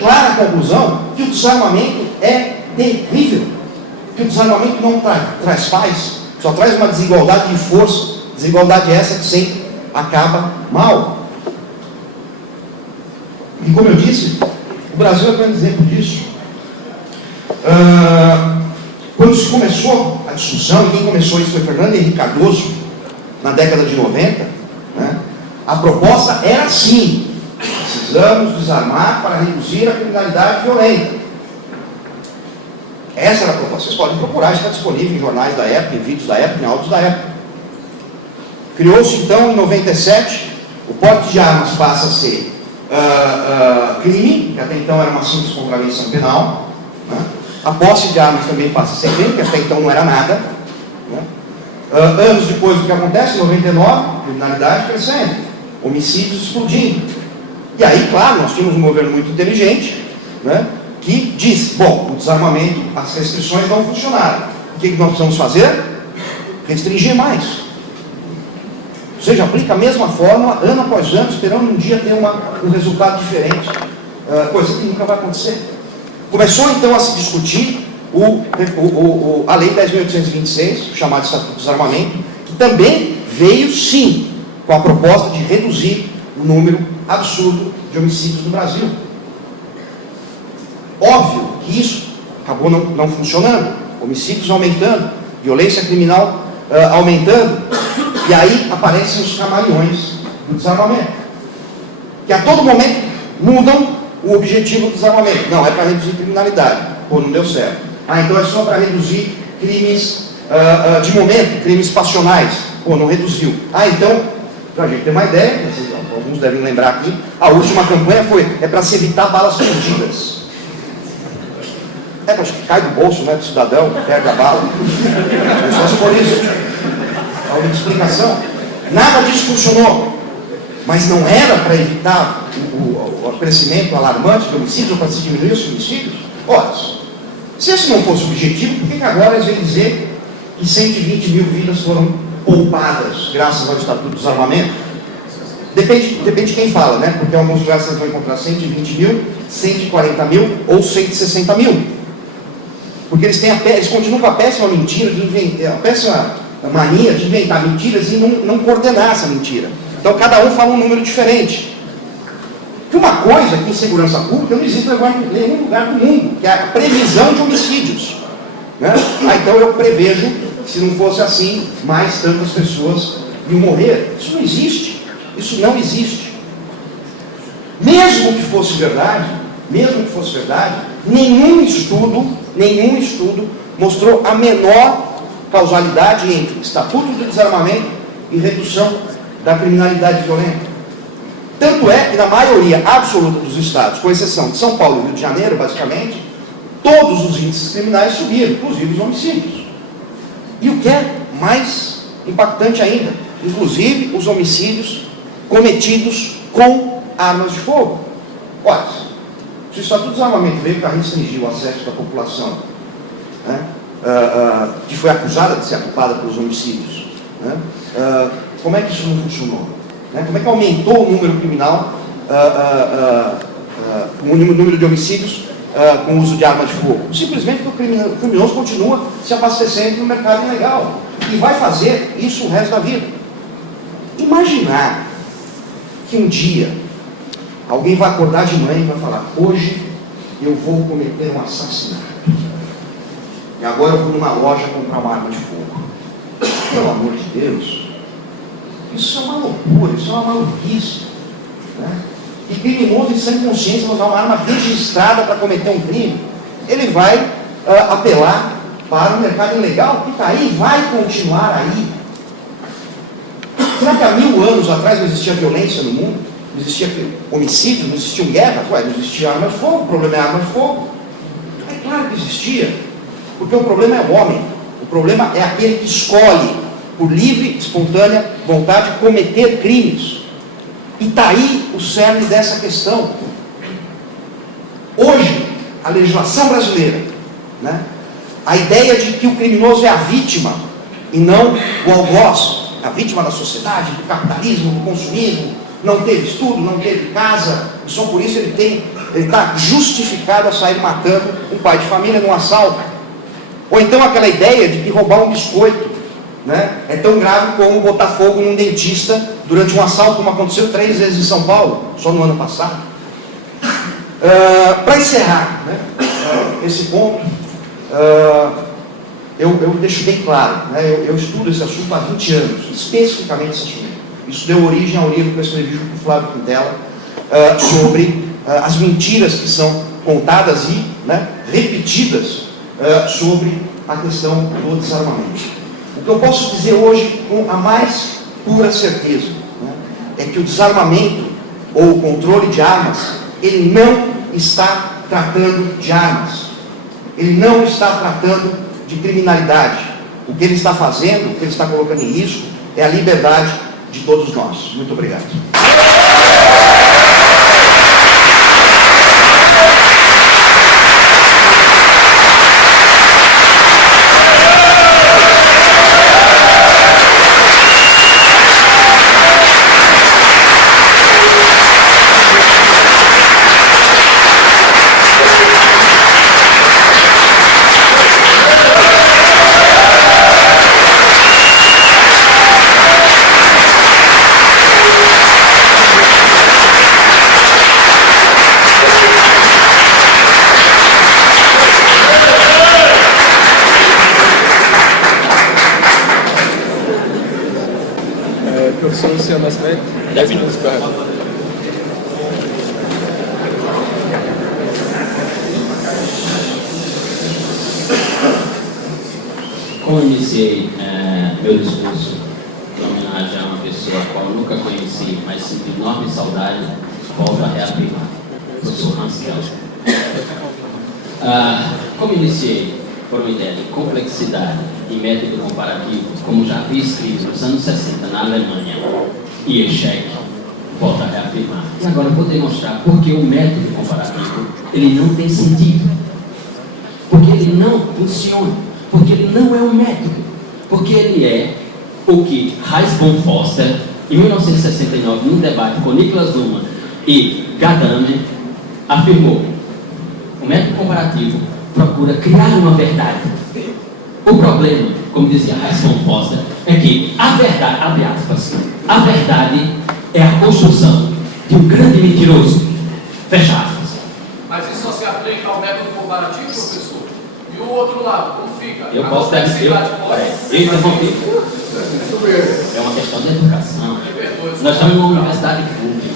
clara conclusão que o desarmamento é terrível, que o desarmamento não traz paz, só traz uma desigualdade de força, desigualdade essa que sempre acaba mal. E como eu disse, o Brasil é um grande exemplo disso. Quando se começou a discussão, e quem começou isso foi Fernando Henrique Cardoso, na década de 90, né, a proposta era assim: precisamos desarmar para reduzir a criminalidade violenta. Essa era a proposta. Vocês podem procurar, está disponível em jornais da época, em vídeos da época, em áudios da época. Criou-se então, em 97, o porte de armas passa a ser crime, que até então era uma simples contravenção penal, né? A posse de armas também passa a ser crime, que até então não era nada, né? Anos depois, o que acontece? Em 99, criminalidade crescendo, homicídios explodindo. E aí, claro, nós tínhamos um governo muito inteligente, né, que disse: bom, o desarmamento, as restrições não funcionaram. O que nós precisamos fazer? Restringir mais. Ou seja, aplica a mesma fórmula, ano após ano, esperando um dia ter um resultado diferente. Coisa que nunca vai acontecer. Começou então a se discutir a Lei 10.826, chamada Estatuto do Desarmamento, que também veio, sim, com a proposta de reduzir o número absurdo de homicídios no Brasil. Óbvio que isso acabou não funcionando, homicídios aumentando, violência criminal aumentando, e aí aparecem os camaleões do desarmamento, que a todo momento mudam o objetivo do desarmamento. Não, é para reduzir criminalidade. Pô, não deu certo. Então é só para reduzir crimes de momento, crimes passionais. Pô, não reduziu. Então, para a gente ter uma ideia, alguns devem lembrar aqui, a última campanha é para se evitar balas perdidas. Acho que cai do bolso, né, do cidadão, perde a bala. É só se for isso. A única explicação. Nada disso funcionou. Mas não era para evitar o crescimento alarmante de homicídios, ou para se diminuir os homicídios? Ora, se esse não fosse o objetivo, por que agora eles vêm dizer que 120 mil vidas foram poupadas graças ao Estatuto do Desarmamento? Depende de quem fala, né? Porque em alguns lugares vocês vão encontrar 120 mil, 140 mil ou 160 mil. Porque eles continuam com a péssima mentira, a péssima mania de inventar mentiras e não coordenar essa mentira. Então cada um fala um número diferente. Que uma coisa que em segurança pública não existe em nenhum lugar do mundo, que é a previsão de homicídios, né? Então eu prevejo que se não fosse assim, mais tantas pessoas iam morrer. Isso não existe. Isso não existe. Mesmo que fosse verdade, nenhum estudo mostrou a menor causalidade entre Estatuto do Desarmamento e redução da criminalidade violenta. Tanto é que na maioria absoluta dos estados, com exceção de São Paulo e Rio de Janeiro, basicamente, todos os índices criminais subiram, inclusive os homicídios. E o que é mais impactante ainda, inclusive os homicídios cometidos com armas de fogo. Olha, se o Estatuto do Desarmamento veio para restringir o acesso da população, né, que foi acusada de ser culpada pelos homicídios, né, como é que isso não funcionou? Né? Como é que aumentou o número criminal, o número de homicídios com o uso de armas de fogo? Simplesmente porque o criminoso continua se abastecendo no mercado ilegal e vai fazer isso o resto da vida. Imaginar que um dia alguém vai acordar de manhã e vai falar: hoje eu vou cometer um assassinato e agora eu vou numa loja comprar uma arma de fogo. Pelo amor de Deus, isso é uma loucura, isso é uma maluquice, né? que criminoso em sã consciência vai usar uma arma registrada para cometer um crime, ele vai apelar para o mercado ilegal, que está aí, vai continuar aí. Será que há 1000 anos atrás não existia violência no mundo? Não existia homicídio? Não existiam guerras? Ué, não existia arma de fogo, o problema é arma de fogo. É claro que existia, porque o problema é o homem. O problema é aquele que escolhe, por livre, espontânea vontade, cometer crimes. E está aí o cerne dessa questão. Hoje, a legislação brasileira, né, a ideia de que o criminoso é a vítima e não o algoz, a vítima da sociedade, do capitalismo, do consumismo, não teve estudo, não teve casa, e só por isso ele está justificado a sair matando um pai de família num assalto. Ou então aquela ideia de que roubar um biscoito, né, é tão grave como botar fogo num dentista durante um assalto, como aconteceu 3 vezes em São Paulo, só no ano passado. Para encerrar, né, esse ponto, eu deixo bem claro, né, eu estudo esse assunto há 20 anos, especificamente esse assunto. Isso deu origem ao livro que eu escrevi junto com o Flávio Quintela, sobre as mentiras que são contadas e, né, repetidas sobre a questão do desarmamento. O que eu posso dizer hoje com a mais pura certeza, né, é que o desarmamento ou o controle de armas, ele não está tratando de armas, ele não está tratando de criminalidade. O que ele está fazendo, o que ele está colocando em risco, é a liberdade de todos nós. Muito obrigado. Professor Luciano Nascimento, 10 minutos para ela. Como iniciei meu discurso em homenagem a uma pessoa a qual eu nunca conheci, mas sinto enorme saudade, volto a reafirmar, professor Hans Kelsen. Como iniciei por uma ideia de complexidade e método comparativo, como já havia escrito nos anos 60 na Alemanha, e Echec, volto a reafirmar. E agora eu vou demonstrar porque o método comparativo, ele não tem sentido, porque ele não funciona, porque ele não é um método, porque ele é o que Hayes von Foster, em 1969, num debate com Niklas Luhmann e Gadamer, afirmou: o método comparativo procura criar uma verdade. O problema, como dizia Hayes von Foster, é que a verdade, abre aspas, a verdade é a construção de um grande mentiroso, fecha aspas. Mas isso só se aplica ao método comparativo, professor? E o outro lado, como fica? Eu A posso ter complexidade pode? É uma questão de educação. Nós estamos numa universidade pública.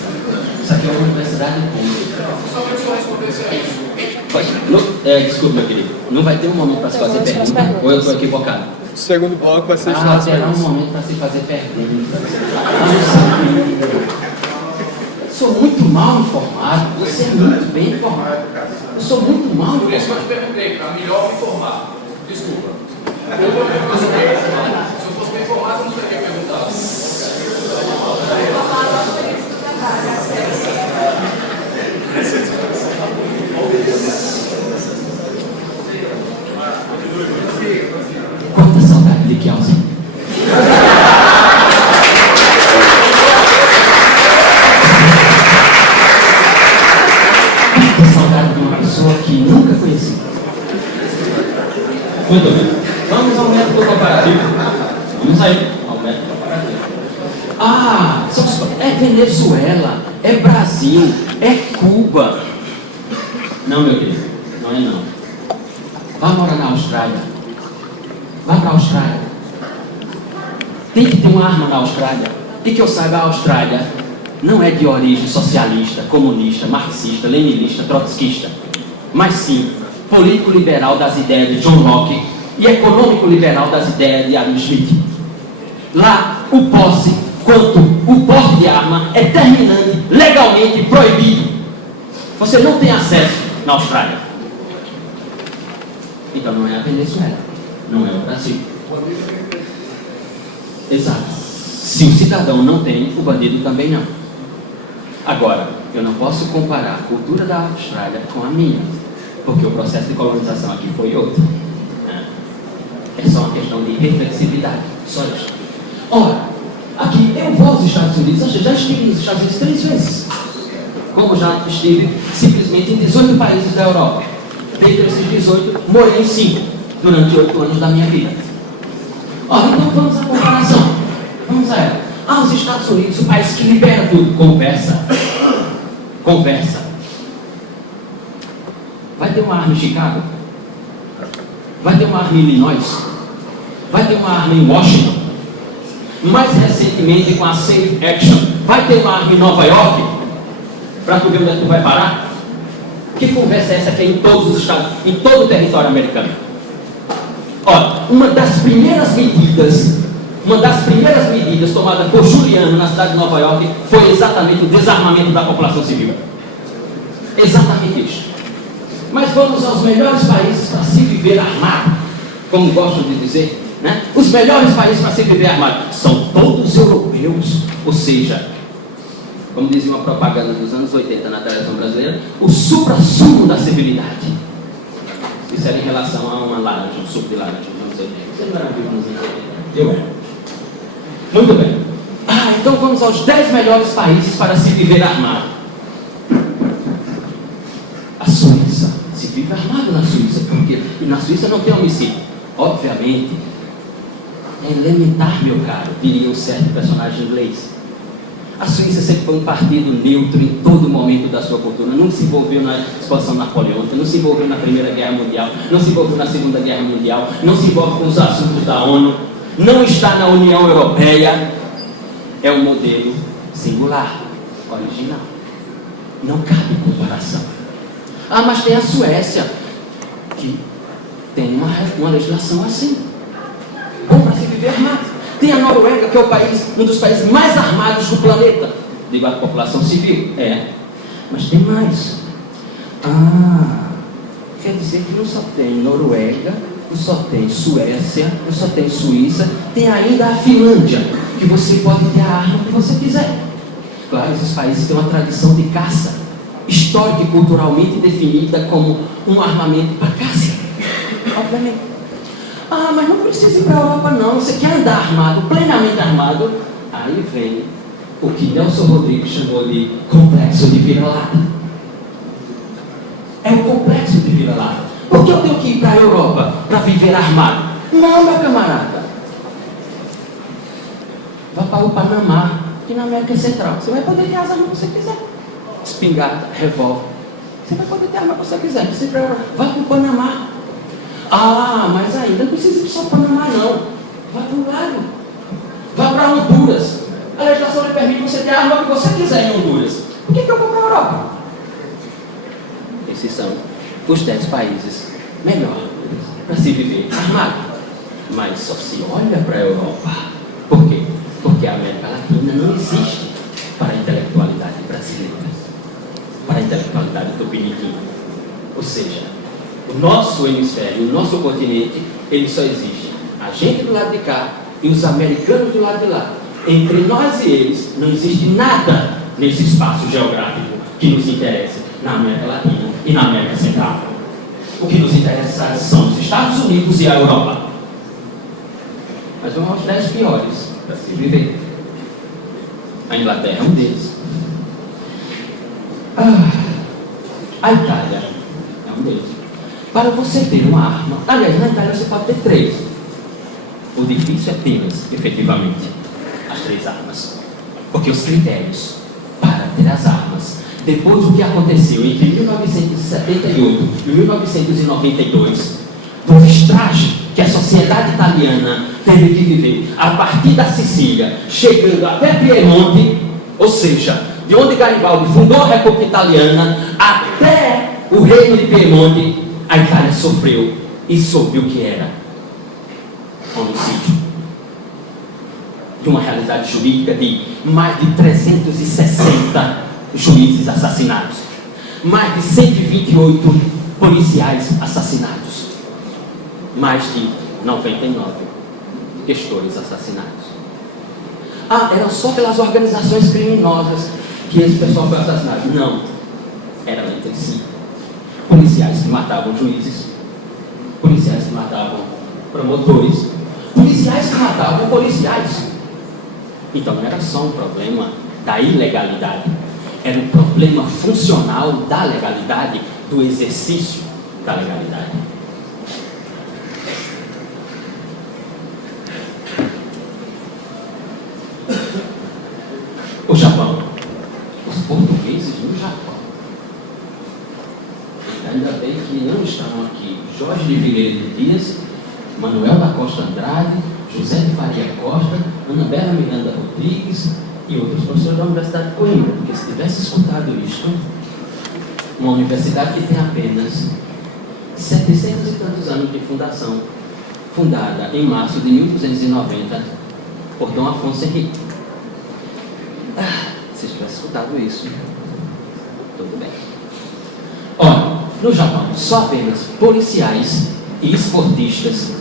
Isso aqui é uma universidade pública. Só que eu respondesse a isso. Desculpa, meu querido. Não vai ter um momento para se fazer pergunta? Ou eu estou equivocado? O segundo bloco vai ser Terá um momento para se fazer perguntas. Eu sou muito mal informado. Você é muito bem informado. Eu sou muito mal Por isso que eu informado. te perguntei, para melhor me informar. Desculpa. Se eu fosse bem informado, eu não teria perguntado. Quanta saudade de Kelsen. Quanta saudade de uma pessoa que nunca conheci. Muito bem. Vamos ao método comparativo. Vamos aí ao método comparativo. É Venezuela, é Brasil, é Cuba. Não, meu querido, não é não. Vá morar na Austrália. Vá para a Austrália. Tem que ter uma arma na Austrália. E que eu saiba, a Austrália não é de origem socialista, comunista, marxista, leninista, trotskista, mas sim político-liberal das ideias de John Locke e econômico-liberal das ideias de Adam Smith. Lá, o posse quanto o porte de arma é terminante, legalmente proibido. Você não tem acesso na Austrália. Então não é a Venezuela, não é o Brasil. Exato. Se o cidadão não tem, o bandido também não. Agora, eu não posso comparar a cultura da Austrália com a minha, porque o processo de colonização aqui foi outro. É só uma questão de reflexividade, só isso. Ora, aqui eu vou aos Estados Unidos, eu já estive nos Estados Unidos 3 vezes. Como já estive simplesmente em 18 países da Europa. Dentre esses 18, morei em 5 durante 8 anos da minha vida. Ora, então vamos à comparação. Vamos a ela. Os Estados Unidos, o país que libera tudo, conversa. Vai ter uma arma em Chicago? Vai ter uma arma em Illinois? Vai ter uma arma em Washington? Mais recentemente com a Safe Action, vai ter uma arma em Nova York? Para tu ver onde é que tu vai parar? Que conversa é essa que é em todos os estados, em todo o território americano? Olha, uma das primeiras medidas tomadas por Giuliani na cidade de Nova York foi exatamente o desarmamento da população civil. Exatamente isso. Mas vamos aos melhores países para se viver armado, como gostam de dizer, né? Os melhores países para se viver armado são todos europeus, ou seja, como dizia uma propaganda dos anos 80 na televisão brasileira, o supra-sumo da civilidade. Isso era em relação a uma laranja, um suco de laranja dos anos 80. Você não era vivo nos anos 80? Eu era. Muito bem. Então vamos aos 10 melhores países para se viver armado. A Suíça. Se vive armado na Suíça, porque na Suíça não tem homicídio. Obviamente, é elementar, meu caro, diria um certo personagem inglês. A Suíça sempre foi um partido neutro em todo momento da sua cultura. Não se envolveu na expansão napoleônica, não se envolveu na Primeira Guerra Mundial, não se envolveu na Segunda Guerra Mundial, não se envolve com os assuntos da ONU, não está na União Europeia. É um modelo singular, original. Não cabe comparação. Mas tem a Suécia, que tem uma legislação assim. Bom para se viver armado. Tem a Noruega, que é um dos países mais armados do planeta. Digo a população civil. Mas tem mais. Quer dizer que não só tem Noruega, não só tem Suécia, não só tem Suíça, tem ainda a Finlândia, que você pode ter a arma que você quiser. Claro, esses países têm uma tradição de caça, histórica e culturalmente definida como um armamento para caça. Obviamente. Mas não precisa ir para a Europa não, você quer andar armado, plenamente armado, aí vem o que Nelson Rodrigues chamou de complexo de vira-lata. É o complexo de vira-lata. Por que eu tenho que ir para a Europa para viver armado? Não, meu camarada. Vá para o Panamá, aqui na América Central. Você vai poder ter as armas que você quiser. Espingarda, revólver. Você vai poder ter a arma que você quiser. Você vai para o Panamá. Mas ainda não precisa ir só para o Panamá, não. Vá para o lado. Vá para Honduras. A legislação lhe permite você ter a arma que você quiser em Honduras. Por que eu vou para a Europa? Esses são os 10 países melhores para se viver armado. Mas só se olha para a Europa. Por quê? Porque a América Latina não existe para a intelectualidade brasileira, para a intelectualidade tupiniquim. Ou seja, o nosso hemisfério, o nosso continente, ele só existe a gente do lado de cá e os americanos do lado de lá. Entre nós e eles não existe nada nesse espaço geográfico que nos interessa na América Latina e na América Central. O que nos interessa são os Estados Unidos e a Europa. Mas vamos aos 10 piores para se viver. A Inglaterra é um deles. A Itália é um deles. Para você ter uma arma, aliás, na Itália você pode ter 3. O difícil é tê-las, efetivamente, as 3 armas. Porque os critérios para ter as armas, depois do que aconteceu entre 1978 e 1992, do estrago que a sociedade italiana teve que viver a partir da Sicília, chegando até Piemonte, ou seja, de onde Garibaldi fundou a República Italiana até o reino de Piemonte, a Itália sofreu e soube o que era homicídio. De uma realidade jurídica de mais de 360 juízes assassinados, mais de 128 policiais assassinados, mais de 99 gestores assassinados. Era só pelas organizações criminosas que esse pessoal foi assassinado. Não, era entre si. Policiais que matavam juízes, policiais que matavam promotores, policiais que matavam policiais. Então não era só um problema da ilegalidade, era um problema funcional da legalidade, do exercício da legalidade. O Japão, os portugueses no Japão, ainda bem que não estão aqui Jorge de Vieira de Dias, Manuel da Costa Andrade, José de Faria Costa, Ana Bela Miranda Rodrigues e outros professores da Universidade de Coimbra, porque se tivesse escutado isto, uma universidade que tem apenas 700 e tantos anos de fundação, fundada em março de 1290 por Dom Afonso Henrique. Se tivesse escutado isso, tudo bem. Olha, no Japão, só apenas policiais e esportistas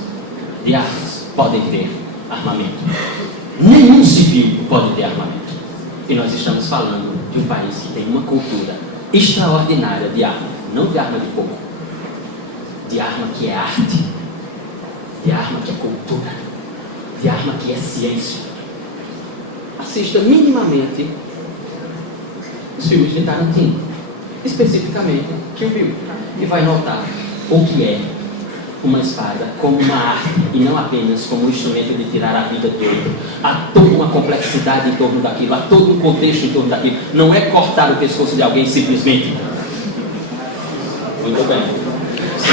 de armas podem ter armamento. Nenhum civil pode ter armamento. E nós estamos falando de um país que tem uma cultura extraordinária de arma, não de arma de fogo, de arma que é arte, de arma que é cultura, de arma que é ciência. Assista minimamente os filmes de Tarantino, especificamente Kill Bill, e vai notar o que é uma espada como uma arte e não apenas como um instrumento de tirar a vida do outro. Há toda uma complexidade em torno daquilo, há todo um contexto em torno daquilo. Não é cortar o pescoço de alguém simplesmente. Muito bem.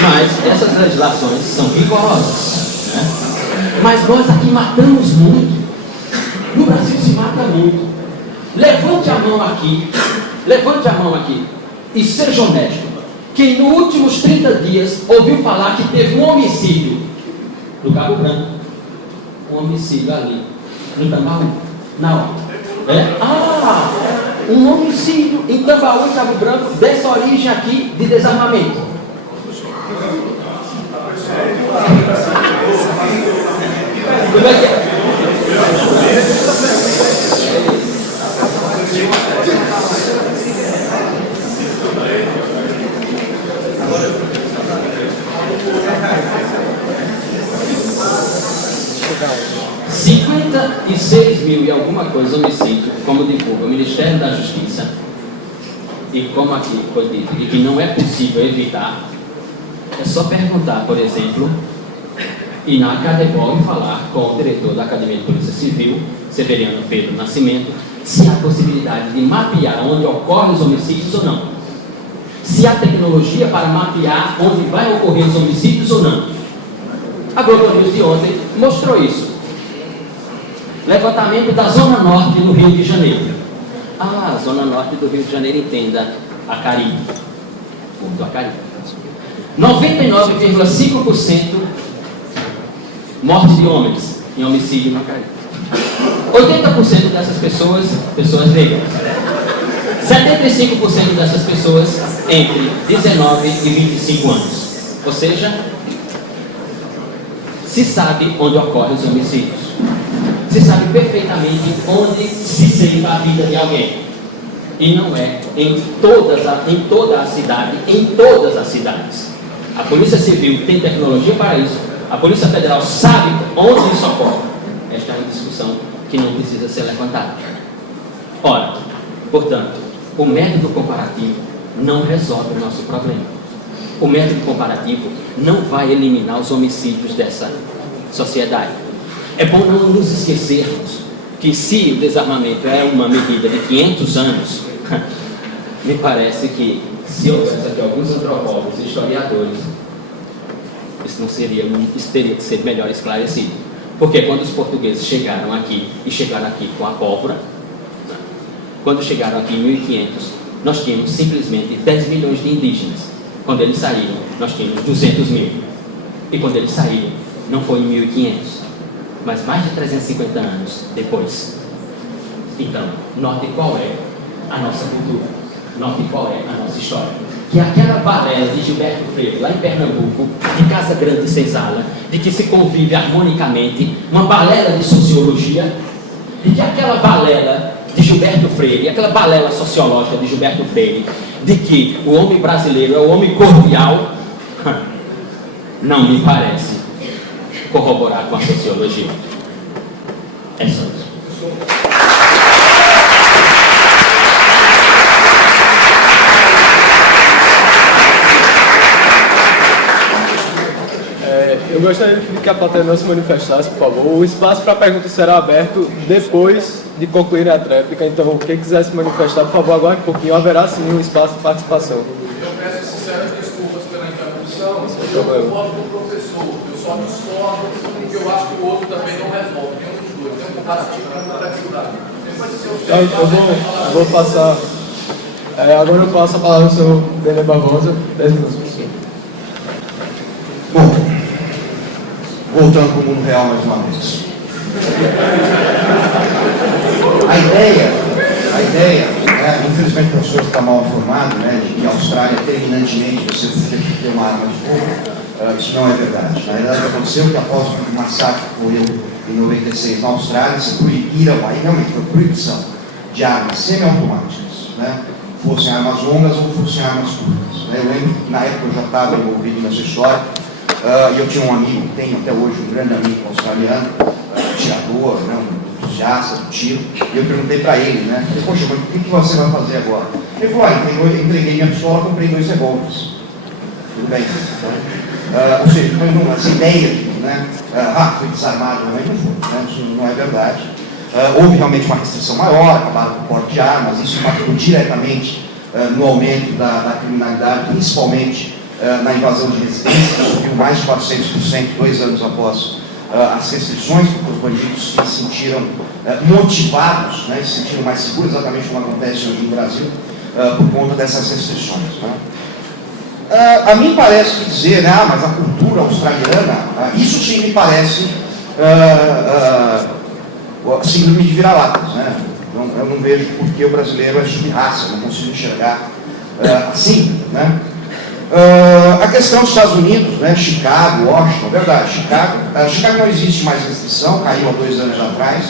Mas essas legislações são rigorosas, né? Mas nós aqui matamos muito. No Brasil se mata muito. Levante a mão aqui e seja honesto. Quem nos últimos 30 dias ouviu falar que teve um homicídio no Cabo Branco, um homicídio ali, no Tambaú, na hora. Um homicídio em Tambaú, em Cabo Branco, dessa origem aqui de desarmamento. Como é que é? 56 mil e alguma coisa homicídio, como divulga o Ministério da Justiça, e como aqui foi dito, e que não é possível evitar. É só perguntar, por exemplo, e na Academol falar com o diretor da Academia de Polícia Civil, Severiano Pedro Nascimento, se há possibilidade de mapear onde ocorrem os homicídios ou não. Se há tecnologia para mapear onde vai ocorrer os homicídios ou não. A Globo News de ontem mostrou isso. Levantamento da Zona Norte do Rio de Janeiro. A Zona Norte do Rio de Janeiro, entenda, Acari. Ponto Acari. 99,5% mortes de homens em homicídio no Acari. 80% dessas pessoas negras. 75% dessas pessoas entre 19 e 25 anos. Ou seja, se sabe onde ocorrem os homicídios. Se sabe perfeitamente onde se ceifa a vida de alguém. E não é em toda a cidade, em todas as cidades. A Polícia Civil tem tecnologia para isso. A Polícia Federal sabe onde isso ocorre. Esta é uma discussão que não precisa ser levantada. Ora, portanto, o método comparativo não resolve o nosso problema. O método comparativo não vai eliminar os homicídios dessa sociedade. É bom não nos esquecermos que se o desarmamento é uma medida de 500 anos, me parece que se houvesse aqui alguns antropólogos e historiadores, isso teria que ser melhor esclarecido. Porque quando os portugueses chegaram aqui, e chegaram aqui com a pólvora, Quando chegaram aqui em 1500, nós tínhamos simplesmente 10 milhões de indígenas. Quando eles saíram, nós tínhamos 200 mil. E quando eles saíram, não foi em 1500, mas mais de 350 anos depois. Então, note qual é a nossa cultura, note qual é a nossa história. Que aquela balela de Gilberto Freire, lá em Pernambuco, de Casa Grande e Senzala, de que se convive harmonicamente, uma balela de sociologia, de que aquela balela de Gilberto Freire, aquela balela sociológica de Gilberto Freire, de que o homem brasileiro é o homem cordial, não me parece corroborar com a sociologia. É só isso. Eu gostaria que a plateia não se manifestasse, por favor. O espaço para perguntas será aberto depois de concluir a tréplica. Então, quem quiser se manifestar, por favor, aguarde um pouquinho. Haverá sim um espaço de participação. Eu peço sinceras desculpas pela interrupção. Eu concordo com o professor. Eu só discordo porque eu acho que o outro também não resolve. Tem um dos dois. Tem um comparativo e uma complexidade. Eu vou passar. Agora eu passo a palavra ao senhor Dele Barbosa. 10 minutos, professor. Bom, voltando para o mundo real mais uma vez. A ideia, infelizmente o professor está mal informado, de que a Austrália terminantemente você tem que ter uma arma de fogo, isso não é verdade. Na verdade aconteceu que após o massacre que ocorreu em 96 na Austrália, se proibiram, aí realmente foi proibição de armas semiautomáticas, fossem armas longas ou fossem armas curtas. Eu lembro que na época eu já estava envolvido nessa história, e eu tinha um amigo, tenho até hoje um grande amigo australiano, atirador, um entusiasta do tiro, e eu perguntei para ele, falei, poxa, mas o que você vai fazer agora? Ele falou, eu entreguei minha pistola, comprei 2 revólveres. Tudo bem. Ou seja, essa ideia de, foi desarmado, realmente não foi, isso não é verdade. Houve realmente uma restrição maior, acabaram com o porte de armas, isso impactou diretamente no aumento da criminalidade, principalmente na invasão de residências, subiu mais de 400%, 2 anos após as restrições, porque os bandidos se sentiram motivados, se sentiram mais seguros, exatamente como acontece hoje no Brasil, por conta dessas restrições. A mim parece dizer, mas a cultura australiana, isso sim me parece síndrome de vira-latas. Eu não vejo porque o brasileiro é sub-raça, não consigo enxergar assim. A questão dos Estados Unidos, Chicago, Washington, verdade, Chicago não existe mais restrição, caiu há 2 anos atrás,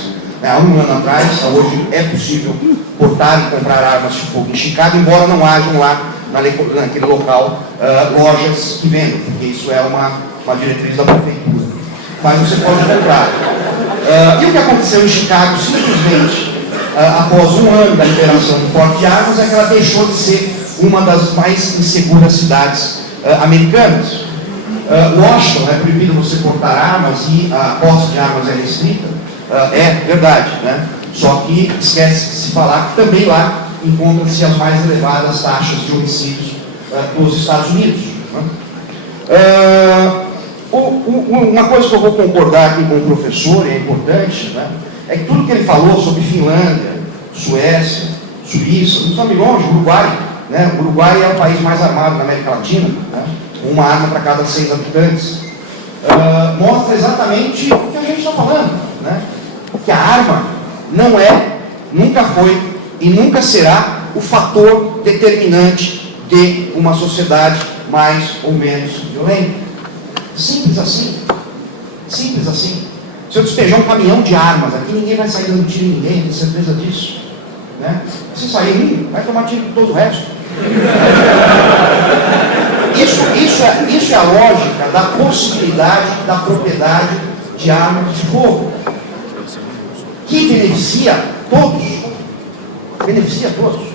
há 1 ano atrás, hoje é possível portar e comprar armas de fogo em Chicago, embora não hajam lá naquele local lojas que vendam, porque isso é uma diretriz da prefeitura. Mas você pode comprar. E o que aconteceu em Chicago, simplesmente, após 1 ano da liberação do porte de armas, é que ela deixou de ser uma das mais inseguras cidades americanas. Washington é proibido você portar armas e a posse de armas é restrita. É verdade, Só que esquece de se falar que também lá encontram-se as mais elevadas taxas de homicídios dos Estados Unidos. Uma coisa que eu vou concordar aqui com o professor, e é importante, é que tudo que ele falou sobre Finlândia, Suécia, Suíça, não estamos longe, Uruguai. O Uruguai é o país mais armado da América Latina, com uma arma para cada 6 habitantes. Mostra exatamente o que a gente está falando, que a arma não é, nunca foi e nunca será o fator determinante de uma sociedade mais ou menos violenta. Simples assim. Simples assim. Se eu despejar um caminhão de armas aqui, ninguém vai sair dando tiro em ninguém, tenho certeza disso. Se sair vai tomar tiro de todo o resto. Isso é a lógica da possibilidade da propriedade de armas de fogo, que beneficia todos. Beneficia todos.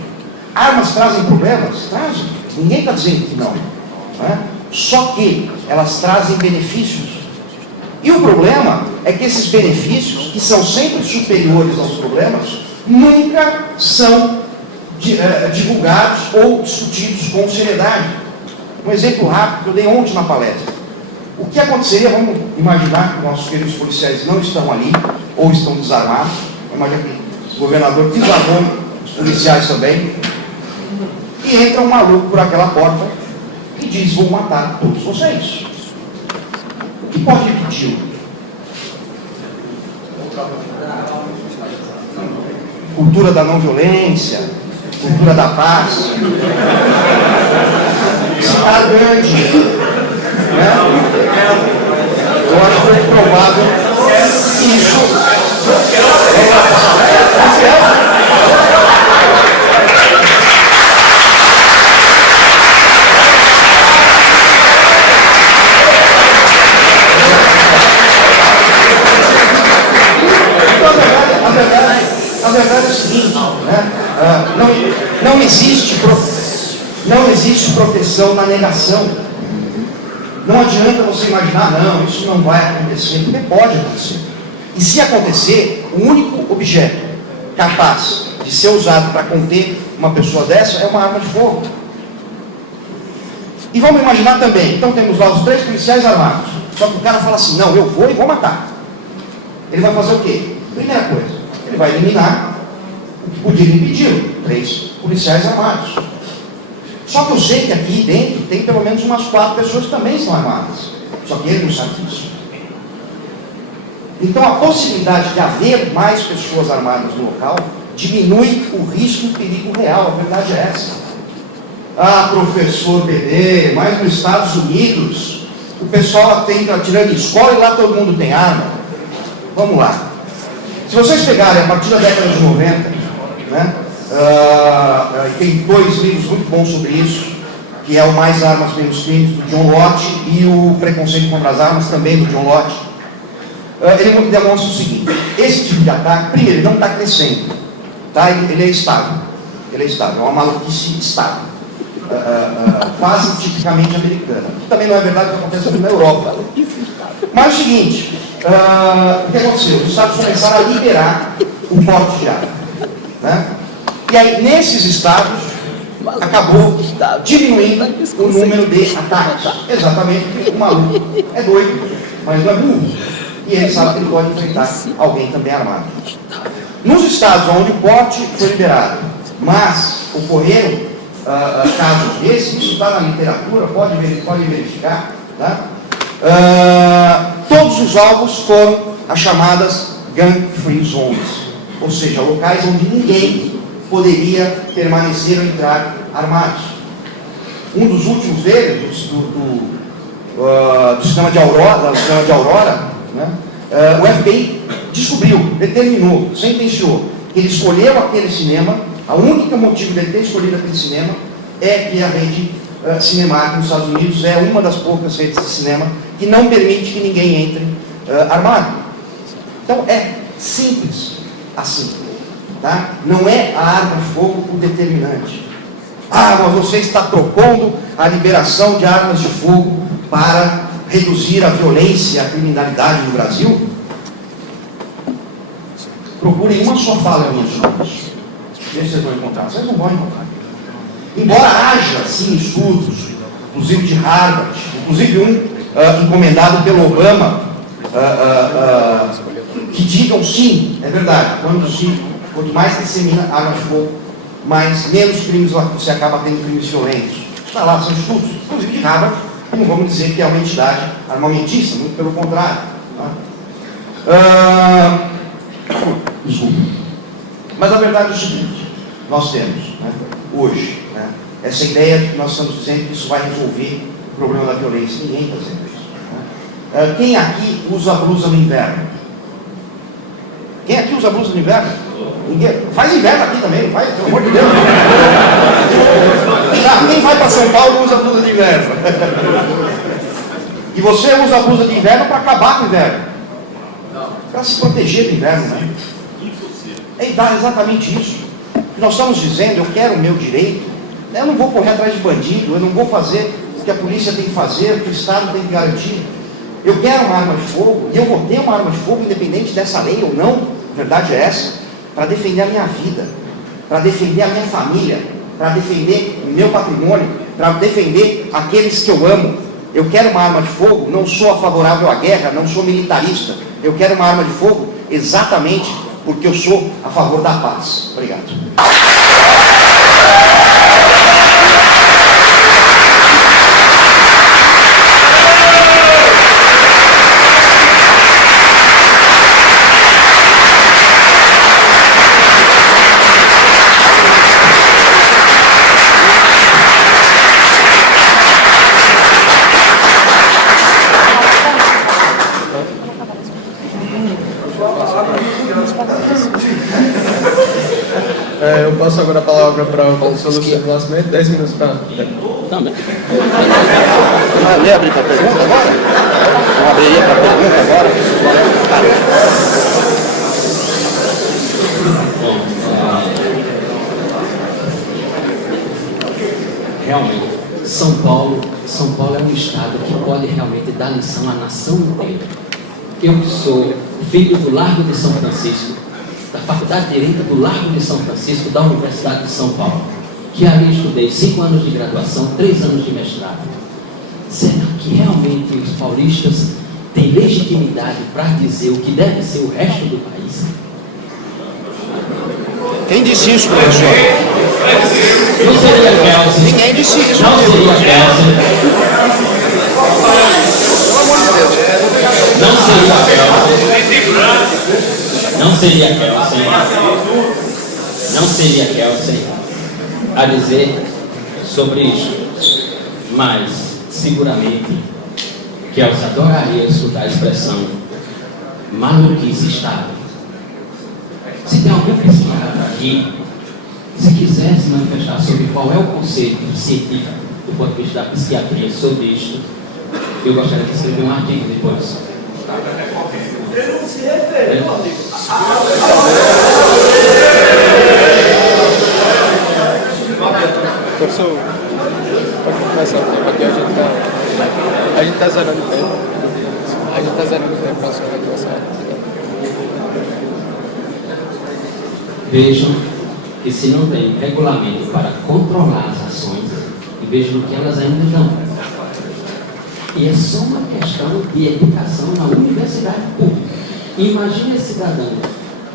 Armas trazem problemas? Trazem. Ninguém está dizendo que não. Só que elas trazem benefícios. E o problema é que esses benefícios, que são sempre superiores aos problemas, nunca são divulgados ou discutidos com seriedade. Um exemplo rápido que eu dei ontem na palestra. O que aconteceria, vamos imaginar que nossos queridos policiais não estão ali, ou estão desarmados. Imagina que o governador desarmou os policiais também, e entra um maluco por aquela porta e diz: vou matar todos vocês. O que pode impedir? Cultura da não violência, cultura da paz, cidade grande, né? Eu acho que é provável que isso. A verdade é o seguinte, né? Não existe proteção na negação. Não adianta você imaginar, não, isso não vai acontecer, porque pode acontecer. E se acontecer, o único objeto capaz de ser usado para conter uma pessoa dessa é uma arma de fogo. E vamos imaginar também, então temos lá os 3 policiais armados, só que o cara fala assim: não, eu vou e vou matar. Ele vai fazer o quê? Primeira coisa, ele vai eliminar o que podia impedir: 3 policiais armados. Só que eu sei que aqui dentro tem pelo menos umas 4 pessoas que também estão armadas, só que ele não sabe disso. Então a possibilidade de haver mais pessoas armadas no local diminui o risco e o perigo real. A verdade é essa. Ah, professor BD, mas nos Estados Unidos o pessoal tem atirando em escola e lá todo mundo tem arma. Vamos lá. Se vocês pegarem a partir da década de 90, né, tem 2 livros muito bons sobre isso, que é o Mais Armas, Menos Crimes, do John Lott, e o Preconceito contra as Armas, também do John Lott. Ele demonstra o seguinte: esse tipo de ataque, primeiro, ele não está crescendo, tá? Ele é estável. Ele é estável, é uma maluquice estável, quase tipicamente americana, que também não é verdade que acontece aqui na Europa. Mas é o seguinte, o que aconteceu? Os Estados começaram a liberar o porte de arma, né? E aí, nesses estados, acabou diminuindo o número de ataques. Exatamente, porque o maluco é doido, mas não é burro. E ele sabe que ele pode enfrentar alguém também armado. Nos estados onde o porte foi liberado, mas ocorreram casos desses, isso está na literatura, pode verificar, tá? Todos os alvos foram as chamadas gun-free zones, ou seja, locais onde ninguém poderia permanecer ou entrar armados. Um dos últimos deles, do sistema de Aurora, né? O FBI descobriu, determinou, sentenciou que ele escolheu aquele cinema. A única motivo de ele ter escolhido aquele cinema é que a rede Cinemark nos Estados Unidos é uma das poucas redes de cinema que não permite que ninguém entre armado. Então é simples assim, tá? Não é a arma de fogo o determinante. Ah, mas você está propondo a liberação de armas de fogo para reduzir a violência e a criminalidade no Brasil? Procurem uma só fala minha sobre isso. Vê se vocês vão encontrar. Vocês não vão encontrar. Embora haja, sim, estudos, inclusive de Harvard, inclusive um encomendado pelo Obama, que digam sim, é verdade, quanto mais dissemina arma de fogo, menos crimes você acaba tendo, crimes violentos. Está lá, são estudos, inclusive de Harvard. Não vamos dizer que é uma entidade armamentista, muito pelo contrário. Tá? Desculpa. Mas a verdade é o seguinte: nós temos, né, hoje, né, essa ideia de que nós estamos dizendo que isso vai resolver o problema da violência. Ninguém está dizendo isso. Né? Quem aqui usa blusa no inverno? Quem aqui usa blusa no inverno? Ninguém. Faz inverno aqui também, não faz? Pelo amor de Deus. Quem vai para São Paulo usa blusa de inverno. E você usa a blusa de inverno para acabar com o inverno. Para se proteger do inverno, né? É exatamente isso. O que nós estamos dizendo: eu quero o meu direito, eu não vou correr atrás de bandido, eu não vou fazer o que a polícia tem que fazer, o que o Estado tem que garantir. Eu quero uma arma de fogo, e eu vou ter uma arma de fogo independente dessa lei ou não, a verdade é essa, para defender a minha vida, para defender a minha família, para defender o meu patrimônio, para defender aqueles que eu amo. Eu quero uma arma de fogo, não sou favorável à guerra, não sou militarista. Eu quero uma arma de fogo exatamente porque eu sou a favor da paz. Obrigado. Eu passo agora a palavra para o professor Luciano Nascimento, 10 minutos para... Também. Vamos abrir para pergunta agora? Vamos abrir para pergunta agora? Bom, realmente, São Paulo é um estado que pode realmente dar lição à nação inteira. Eu que sou filho do Largo de São Francisco, da Faculdade de Direito do Largo de São Francisco, da Universidade de São Paulo, que ali estudei 5 anos de graduação, 3 anos de mestrado. Será que realmente os paulistas têm legitimidade para dizer o que deve ser o resto do país? Quem disse isso, professor? Não seria Kelsey. Ninguém disse isso. Não seria Kelsey. Não seria Kelsey. Não seria Kelsey. Não seria Kelsey a dizer sobre isso. Mas, seguramente, Kelsey adoraria escutar a expressão maluquice Estado. Se tem algum psiquiatra aqui, se quiser se manifestar sobre qual é o conceito científico do ponto de vista da psiquiatria sobre isto, eu gostaria de escrever um artigo depois. Ele não se referiu, amigo. Professor, pode começar o tempo aqui, a gente está zerando o tempo. A gente está zerando o tempo para a senhora começar. Vejam que se não tem regulamento para controlar as ações, e vejam que elas ainda não. E é só uma questão de educação na universidade pública. Imagine esse cidadão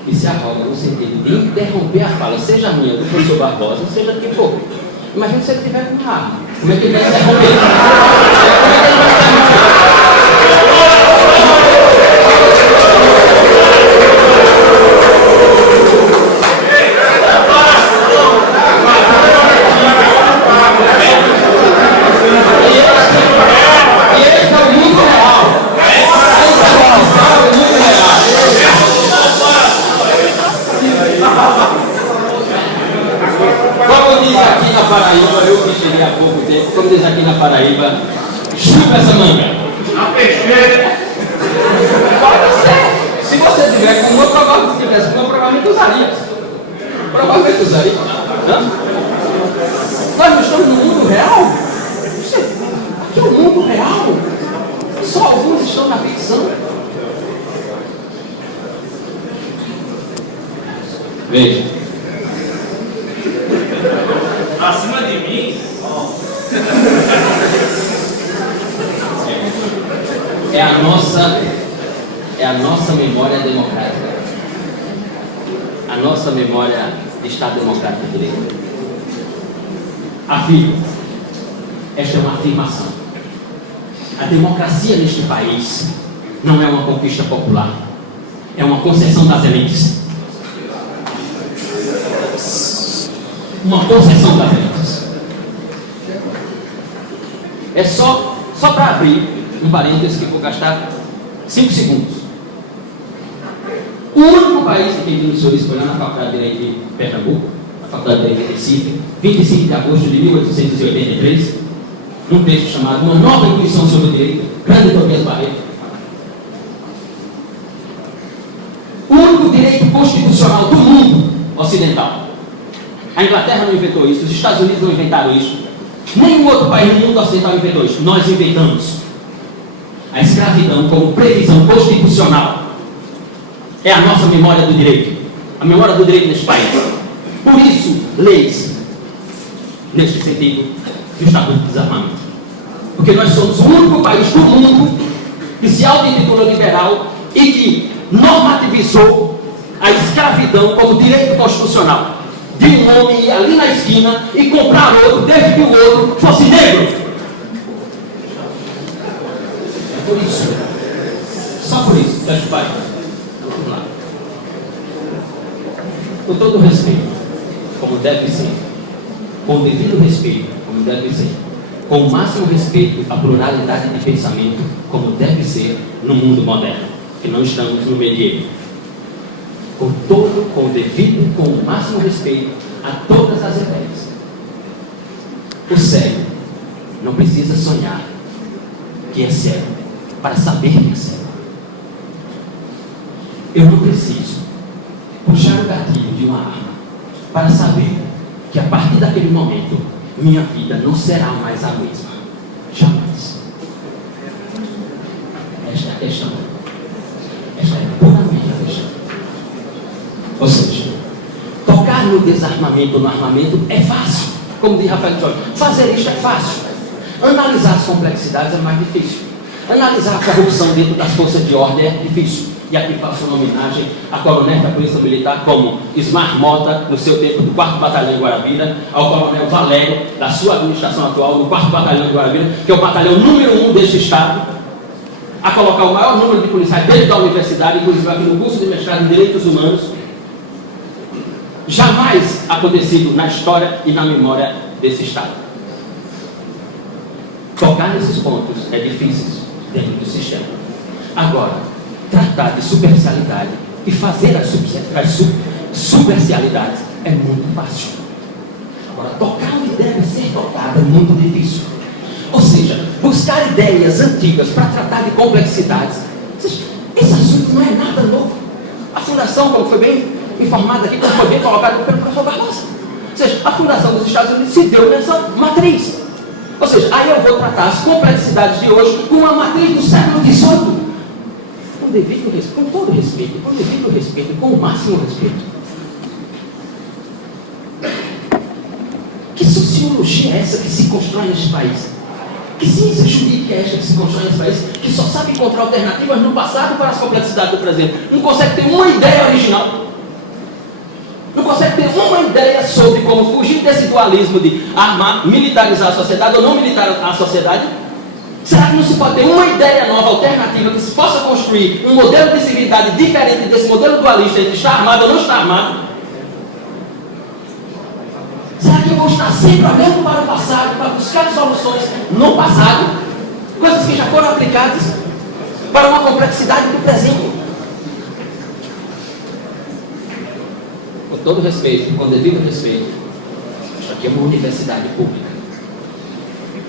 que se arroga no sentido de interromper a fala, seja minha, do professor Barbosa, seja de quem for. Imagine se ele tiver com uma arma. Como é que ele vai interromper? Como é que ele vai interromper? Paraíba, eu que cheguei há pouco tempo, como diz aqui na Paraíba, chupa essa manga. Na peixeira. Pode ser. Se você tiver com uma, provavelmente, se tivesse com uma, provavelmente usaria. Provavelmente usaria. Hã? Nós não estamos no mundo real? Aqui é o mundo real. Só alguns estão na ficção. Veja. Acima de mim. É a nossa memória democrática. A nossa memória de Estado Democrático de Direito. Afirmo. Esta é uma afirmação. A democracia neste país não é uma conquista popular. É uma concessão das elites. Uma concessão das elites. É só para abrir um parênteses que eu vou gastar 5 segundos. O único país em que iniciou isso foi lá na Faculdade de Direito de Pernambuco, na Faculdade de Direito de Recife, 25 de agosto de 1883, num texto chamado Uma Nova Intuição sobre o Direito, grande Tobias Barreto. O único direito constitucional do mundo ocidental. A Inglaterra não inventou isso, os Estados Unidos não inventaram isso, nenhum outro país no mundo ocidental inventou isso. Nós inventamos a escravidão como previsão constitucional. É a nossa memória do direito, a memória do direito neste país. Por isso, leis, neste sentido, do Estatuto de Desarmamento. Porque nós somos o único país do mundo que se auto-intitula liberal e que normativizou a escravidão como direito constitucional. De um homem ir ali na esquina e comprar outro, desde que o outro fosse negro. É por isso. Só por isso, fecha o país. Vamos lá. Com todo respeito, como deve ser. Com o devido respeito, como deve ser. Com o máximo respeito à pluralidade de pensamento, como deve ser no mundo moderno. Que não estamos no medievo. Com o devido, com o máximo respeito a todas as ideias. O cego não precisa sonhar que é cego para saber que é cego. Eu não preciso puxar o gatilho de uma arma para saber que a partir daquele momento minha vida não será mais a mesma. Jamais. Esta é a questão. Esta é puramente a questão. Ou seja, tocar no desarmamento, no armamento é fácil. Como diz Rafael Jorge, fazer isto é fácil. Analisar as complexidades é mais difícil. Analisar a corrupção dentro das forças de ordem é difícil. E aqui faço uma homenagem a coronel da Polícia Militar como Ismar Mota, no seu tempo do 4º Batalhão de Guarabira, ao coronel Valério, da sua administração atual, do 4º Batalhão de Guarabira, que é o batalhão número 1 deste estado, a colocar o maior número de policiais dentro da universidade, inclusive aqui no curso de mestrado em Direitos Humanos. Jamais acontecido na história e na memória desse estado. Tocar nesses pontos é difícil dentro do sistema. Agora, tratar de superficialidade e fazer as superficialidades é muito fácil. Agora, tocar onde deve ser tocado é muito difícil. Ou seja, buscar ideias antigas para tratar de complexidades. Esse assunto não é nada novo. A fundação, como foi bem informada aqui, como foi bem colocado pelo professor Barbosa. Ou seja, a fundação dos Estados Unidos se deu nessa matriz. Ou seja, aí eu vou tratar as complexidades de hoje com uma matriz do século XVIII. Com devido respeito, com todo respeito, com devido respeito, com o máximo respeito. Que sociologia é essa que se constrói neste país? Que ciência jurídica é esta que se constrói neste país? Que só sabe encontrar alternativas no passado para as complexidades do presente. Não consegue ter uma ideia original. Não consegue ter uma ideia sobre como fugir desse dualismo de armar, militarizar a sociedade ou não militarizar a sociedade. Será que não se pode ter uma ideia nova, alternativa, que se possa construir um modelo de civilidade diferente desse modelo dualista entre estar armado ou não estar armado? Será que eu vou estar sempre olhando para o passado, para buscar soluções no passado, coisas que já foram aplicadas para uma complexidade do presente? Com todo respeito, com devido respeito, isso aqui é uma universidade pública.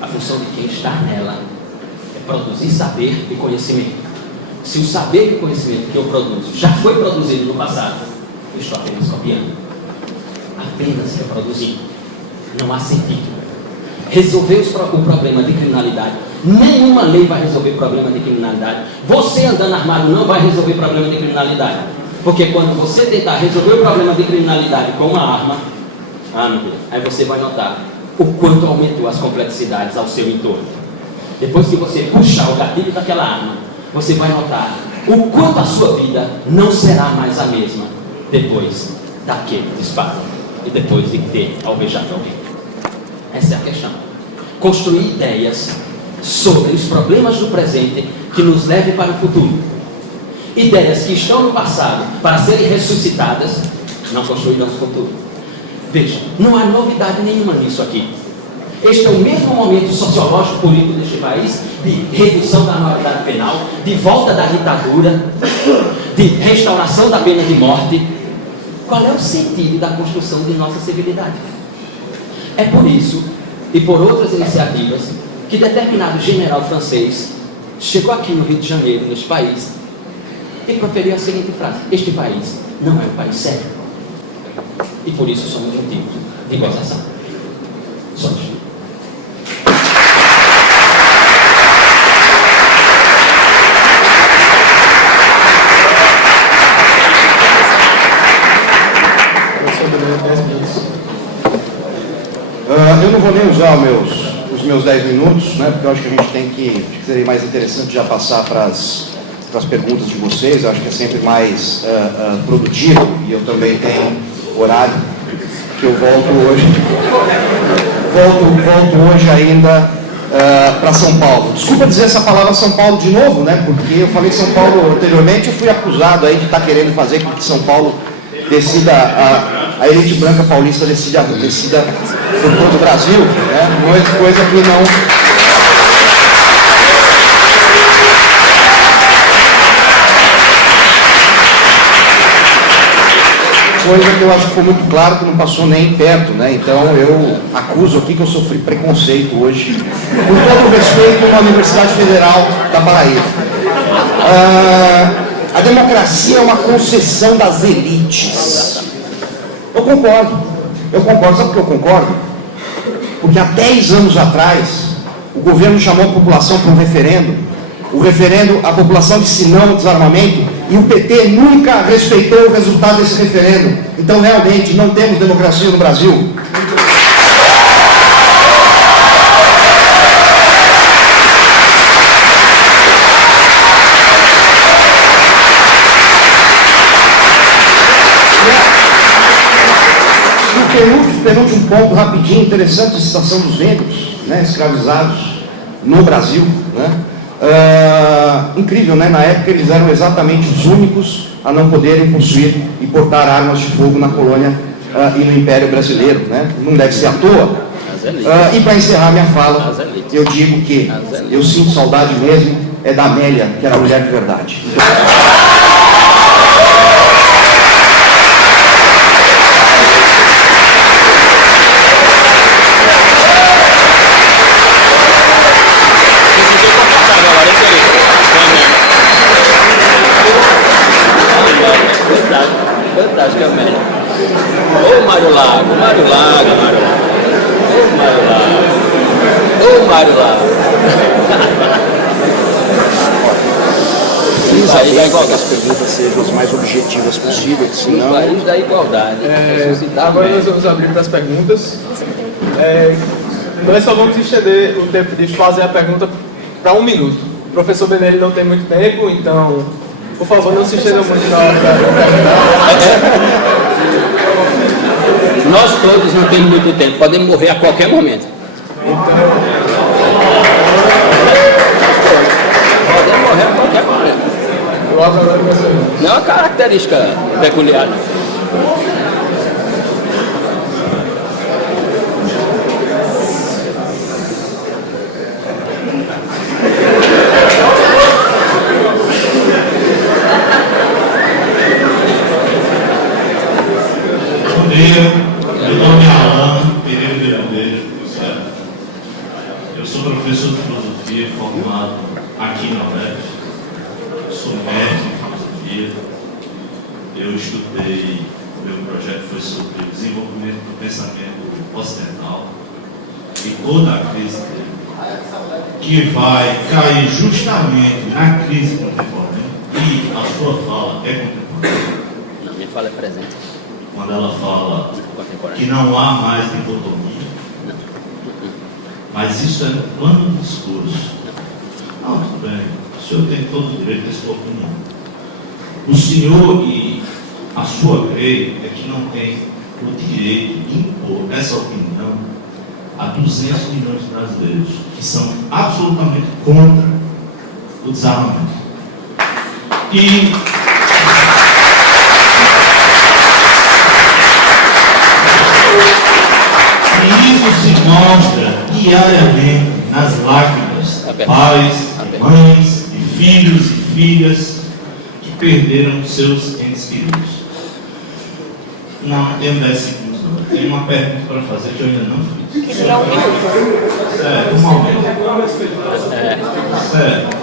A função de quem está nela é produzir saber e conhecimento. Se o saber e o conhecimento que eu produzo já foi produzido no passado, eu estou apenas copiando, apenas reproduzindo. Não há sentido. Resolver o problema de criminalidade, nenhuma lei vai resolver o problema de criminalidade. Você andando armado não vai resolver o problema de criminalidade. Porque quando você tentar resolver o problema de criminalidade com uma arma, meu Deus, aí você vai notar o quanto aumentou as complexidades ao seu entorno. Depois que você puxar o gatilho daquela arma, você vai notar o quanto a sua vida não será mais a mesma depois daquele disparo e depois de ter alvejado alguém. Essa é a questão. Construir ideias sobre os problemas do presente que nos levem para o futuro. Ideias que estão no passado para serem ressuscitadas, não construirão o futuro. Veja, não há novidade nenhuma nisso aqui. Este é o mesmo momento sociológico político deste país, de redução da maioridade penal, de volta da ditadura, de restauração da pena de morte. Qual é o sentido da construção de nossa civilidade? É por isso, e por outras iniciativas, que determinado general francês chegou aqui no Rio de Janeiro, neste país, e proferiu a seguinte frase: este país não é um país sério. E por isso somos motivo de gozação. Só isso. Eu não vou nem usar os meus 10 minutos, né, porque eu acho que a gente tem que seria mais interessante já passar para as perguntas de vocês. Eu acho que é sempre mais produtivo, e eu também tenho horário que eu volto hoje. Volto hoje ainda para São Paulo. Desculpa dizer essa palavra São Paulo de novo, né, porque eu falei São Paulo anteriormente, eu fui acusado aí de estar querendo fazer com que São Paulo decida, a elite branca paulista decida por todo o Brasil, né? Coisa que não... coisa que eu acho que foi muito claro que não passou nem perto, né? Então eu acuso aqui que eu sofri preconceito hoje, com todo o respeito na Universidade Federal da Paraíba. A democracia é uma concessão das elites. Eu concordo. Sabe por que eu concordo? Porque há 10 anos atrás, o governo chamou a população para um referendo. O referendo, a população disse não ao desarmamento, e o PT nunca respeitou o resultado desse referendo. Então, realmente, não temos democracia no Brasil. Penúltimo ponto, rapidinho, interessante, a situação dos negros, né, escravizados no Brasil, né? Incrível, né? Na época eles eram exatamente os únicos a não poderem possuir e portar armas de fogo na colônia e no Império Brasileiro, né? Não deve ser à toa. E para encerrar minha fala, eu digo que eu sinto saudade mesmo é da Amélia, que era a mulher de verdade. Fantástica, Amélia. Ô Mário Lago. Ô Mário Lago. Aí da igualdade. As perguntas sejam as mais objetivas possíveis, senão... O país da igualdade. Agora nós vamos abrir para as perguntas. Nós só vamos estender o tempo de fazer a pergunta para 1 minuto. O professor Benelli não tem muito tempo, então, por favor, não se estendam muito na hora da pergunta. Nós todos não temos muito tempo, podemos morrer a qualquer momento. Podemos morrer a qualquer momento. Não é uma característica peculiar. Bom dia, meu nome é Alan Pereira de Bandeira, certo? Eu sou professor de filosofia formado aqui na UF, sou mestre em filosofia, eu estudei, meu projeto foi sobre o desenvolvimento do pensamento ocidental e toda a crise dele, que vai cair justamente na crise contemporânea, e a sua fala é contemporânea. Não, minha fala é presente. Quando ela fala que não há mais dicotomia, mas isso é um plano de discurso. Não, tudo bem, o senhor tem todo o direito de sua opinião. O senhor e a sua lei é que não tem o direito de impor essa opinião a 200 milhões de brasileiros, que são absolutamente contra o desarmamento. E isso se mostra diariamente nas lágrimas de pais, de mães, de filhos e filhas que perderam seus entes queridos. Não tenho 10 segundos, não. Tenho uma pergunta para fazer que eu ainda não fiz. Um momento. Certo.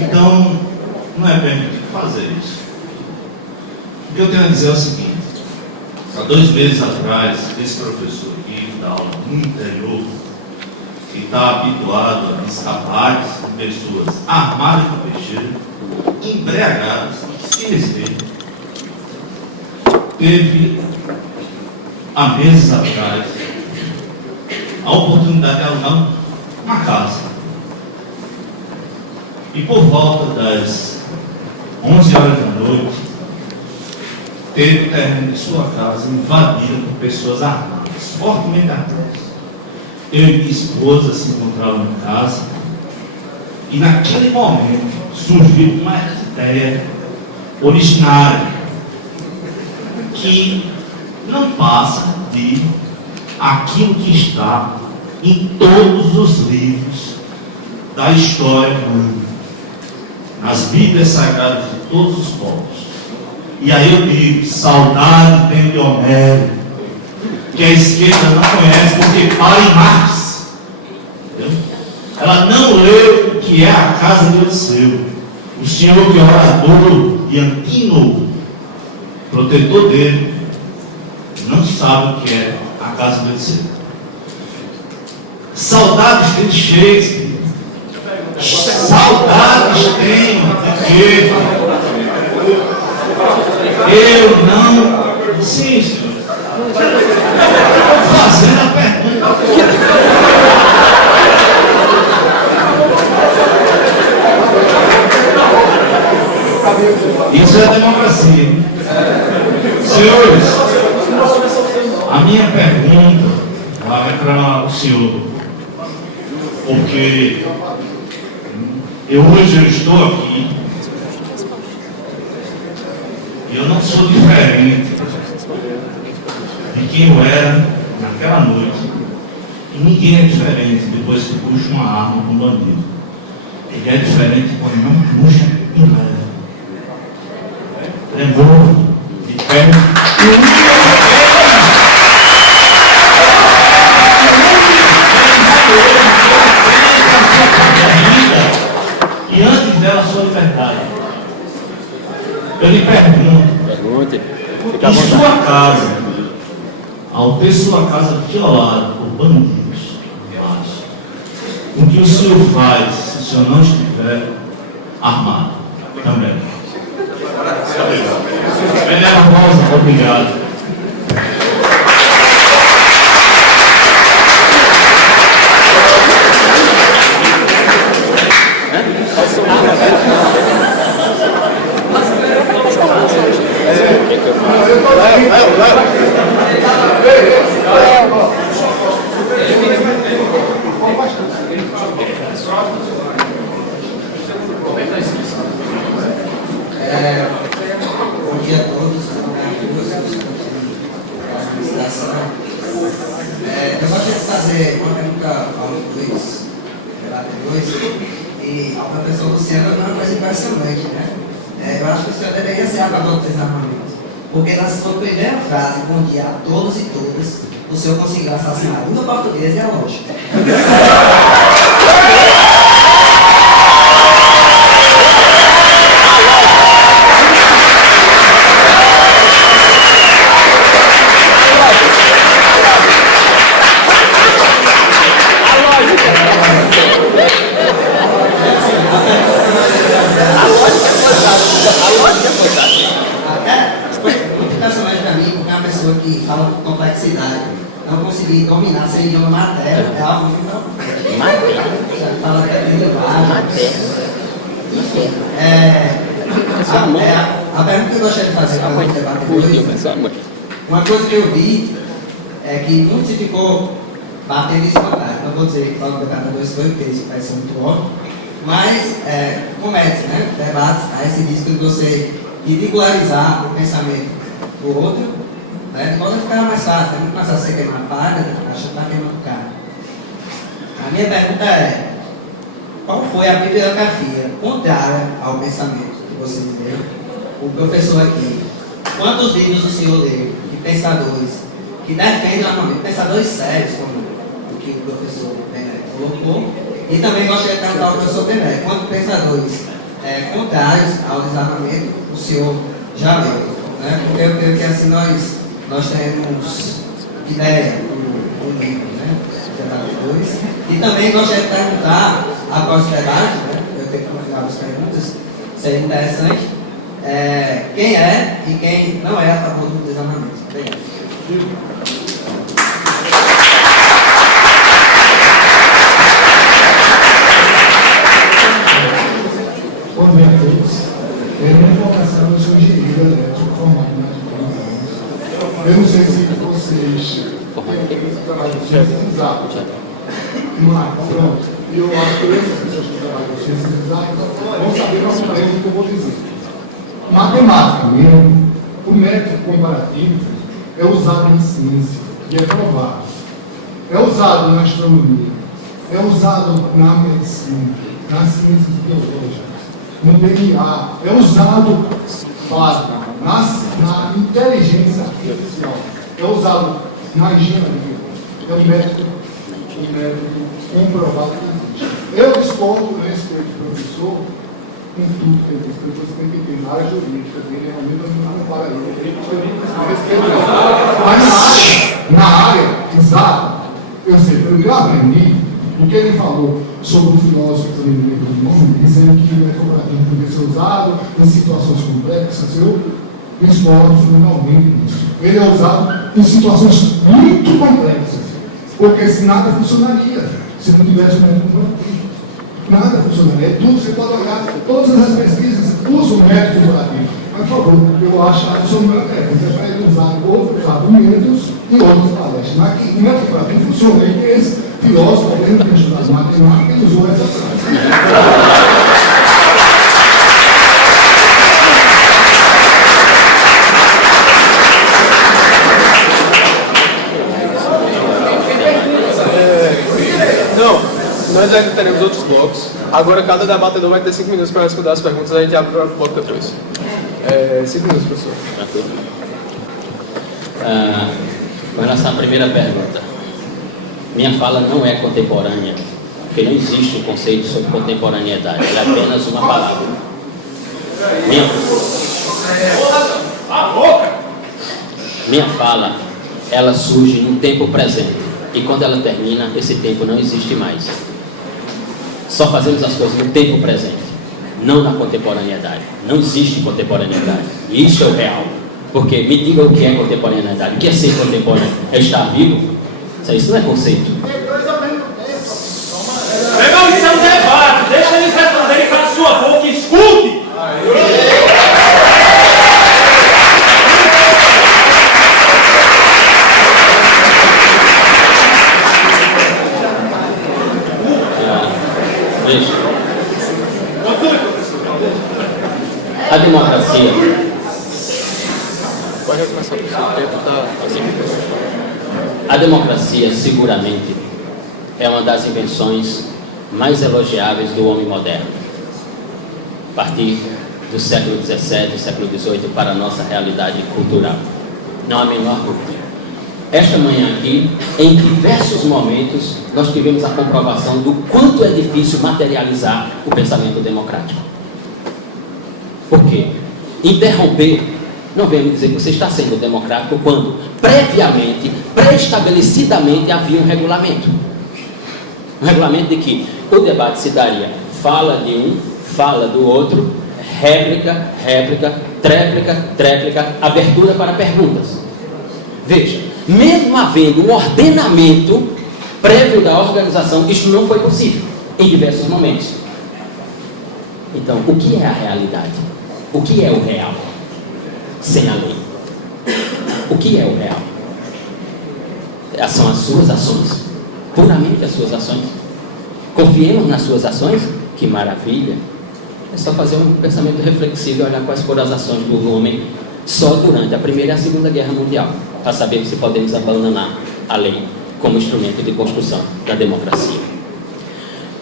Então, não é permitido fazer isso. O que eu tenho a dizer é o seguinte: há 2 meses atrás, esse professor que dá aula no interior, que está habituado a visitar bares com pessoas armadas com peixeira, embriagadas, sem respeito, teve, há meses atrás, a oportunidade de alugar uma casa. E por volta das 11 horas da noite, teve o terreno de sua casa invadido por pessoas armadas, fortemente armadas. Eu e minha esposa se encontravam em casa e naquele momento surgiu uma ideia originária que não passa de aquilo que está em todos os livros da história humana, nas Bíblias Sagradas de todos os povos. E aí eu digo, saudade tem de Homero, que a esquerda não conhece porque fala em Marx. Entendeu? Ela não leu o que é a casa de Odisseu. O senhor que é orador de Antínoco, protetor dele, não sabe o que é a casa de Odisseu. Saudades tem de Shakespeare. Saudades tem de Goethe. Eu não... Sim, senhor. Fazendo a pergunta. Isso é democracia. Senhores, a minha pergunta vai para o senhor. Porque hoje eu estou aqui e eu não sou diferente de quem eu era naquela noite. E ninguém é diferente depois que puxa uma arma com um bandido. Ele é diferente quando não puxa e leva. É morto de pé. E antes dela, a sua liberdade. Eu lhe pergunto: Pergunte. Fica à em vontade. sua casa, ao ter sua casa violada por bandidos, o que o senhor faz se o senhor não estiver armado? Também. Penélope Rosa, obrigado. Bom dia a todos. Eu gostaria de fazer uma pergunta aos dois debatedores e ao professor Luciano. Uma coisa impressionante, né? Eu acho que o senhor deveria ser a favor do desarmamento, porque na sua primeira frase, bom dia a todos e todas, o senhor conseguiu assassinar uma portuguesa e a lógica. Que fala com complexidade, não conseguir dominar sem idioma materno, é algo que não. Fala até de linguagem. Enfim, a pergunta que eu gostaria de fazer para os debatedores, uma coisa que eu vi é que muito se ficou batendo em escanteio. Não vou dizer que para os debatedores foi o texto, vai ser muito óbvio, mas comete, né? Debates a esse risco de você ridicularizar o pensamento do outro. De modo a ficar mais fácil, é muito mais fácil você queimar a palha, achando que está queimando o carro. A minha pergunta é: qual foi a bibliografia contrária ao pensamento que vocês leram? O professor aqui, quantos livros o senhor leu de pensadores que defendem o armamento, pensadores sérios, como o que o professor Bené colocou? E também gostaria de perguntar ao professor Bené, quantos pensadores contrários ao desarmamento o senhor já leu? Porque eu creio que assim nós temos ideia do livro, né? E também gostaria de perguntar, após o debate, né? Eu tenho que continuar as perguntas, seria interessante, quem é e quem não é a favor do desarmamento. Obrigado. Bom dia a todos. Minha vocação, eu sou engenheiro elétrico formado na Eu não sei se vocês trabalham com ciências exatas, mas pronto, eu acho que essas pessoas que trabalham com ciências exatas vão saber mais ou menos o que eu vou dizer. Matemática mesmo, o método comparativo é usado em ciência e é provado. É usado na astronomia, é usado na medicina, nas ciências biológicas, no DNA, é usado básico. na inteligência artificial, é usado na engenharia, é um método comprovado que existe. Eu discordo, eu respeito o professor em tudo que ele diz, que você tem que ter na área jurídica dele, realmente não para ele, mas na área exata, eu sei, eu aprendi o que ele falou sobre o filósofo do nome, dizendo que o metaforativo poderia ser usado em situações complexas. Eu discordo fundamentalmente disso. Ele é usado em situações muito complexas, porque se nada funcionaria, se não tivesse um método figurativo. Nada funcionaria. É tudo, você pode olhar, todas as pesquisas usam o método figurativo. Mas, por favor, eu acho que isso não é para ele usar outros argumentos e outras palestras. Mas que o método figurativo funciona. E esse filósofo, dentro de estudar matemática, ele usou essa frase. Nós ainda teremos outros blocos. Agora cada debatedor vai ter 5 minutos para responder as perguntas, a gente abre para o bloco depois. 5 minutos, professor. Com relação à primeira pergunta, minha fala não é contemporânea, porque não existe um conceito sobre contemporaneidade, é apenas uma palavra. Minha fala, ela surge no tempo presente, e quando ela termina, esse tempo não existe mais. Só fazemos as coisas no tempo presente, não na contemporaneidade. Não existe contemporaneidade. E isso é o real. Porque me diga o que é contemporaneidade. O que é ser contemporâneo? É estar vivo? Isso não é conceito. Irmão, isso é um debate. Deixa eles responderem para a sua boca e escute. Veja, a democracia. Pode começar, professor. O tempo está assim. A democracia, seguramente, é uma das invenções mais elogiáveis do homem moderno. A partir do século XVII, século XVIII, para a nossa realidade cultural. Não há a menor dúvida. Esta manhã aqui, em diversos momentos, nós tivemos a comprovação do quanto é difícil materializar o pensamento democrático. Por quê? Interromper não vem me dizer que você está sendo democrático quando, previamente, pré-estabelecidamente, havia um regulamento. Um regulamento de que o debate se daria fala de um, fala do outro, réplica, tréplica, abertura para perguntas. Veja, mesmo havendo um ordenamento prévio da organização, isto não foi possível em diversos momentos. Então, o que é a realidade? O que é o real? Sem a lei. O que é o real? São as suas ações, puramente as suas ações. Confiemos nas suas ações? Que maravilha! É só fazer um pensamento reflexivo e olhar quais foram as ações do homem só durante a Primeira e a Segunda Guerra Mundial, para saber se podemos abandonar a lei como instrumento de construção da democracia.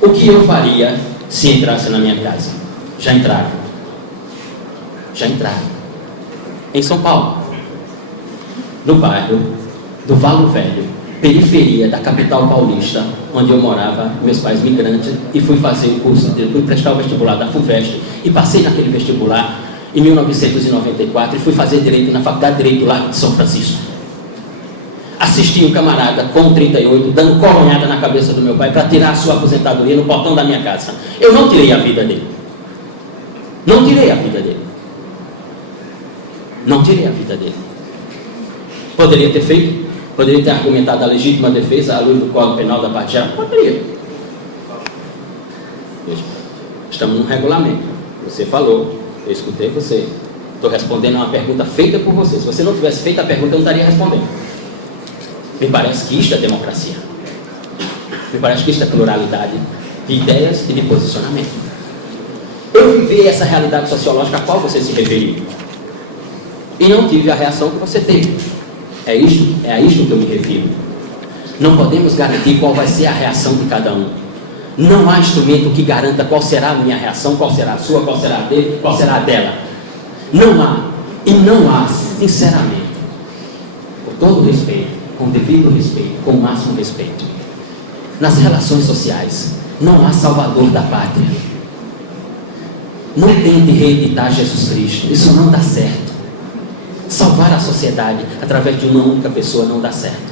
O que eu faria se entrasse na minha casa? Já entraram. Em São Paulo, no bairro do Valo Velho, periferia da capital paulista, onde eu morava, meus pais migrantes, e fui fazer o curso, fui prestar o vestibular da FUVEST, e passei naquele vestibular em 1994, e fui fazer Direito na Faculdade de Direito Largo de São Francisco. Assisti um camarada com 38, dando coronhada na cabeça do meu pai para tirar a sua aposentadoria no portão da minha casa. Eu não tirei a vida dele. Não tirei a vida dele. Poderia ter feito? Poderia ter argumentado a legítima defesa à luz do Código Penal da parte geral? Poderia. Veja, estamos num regulamento. Você falou, eu escutei você. Estou respondendo a uma pergunta feita por você. Se você não tivesse feito a pergunta, eu não estaria respondendo. Me parece que isto é democracia. Me parece que isto é pluralidade de ideias e de posicionamento. Eu vivi essa realidade sociológica a qual você se referiu. E não tive a reação que você teve. É a isto que eu me refiro. Não podemos garantir qual vai ser a reação de cada um. Não há instrumento que garanta qual será a minha reação, qual será a sua, qual será a dele, qual será a dela. Não há. E não há, sinceramente, com todo respeito, com devido respeito, com o máximo respeito, nas relações sociais, não há salvador da pátria. Não tente reeditar Jesus Cristo, isso não dá certo. Salvar a sociedade através de uma única pessoa não dá certo.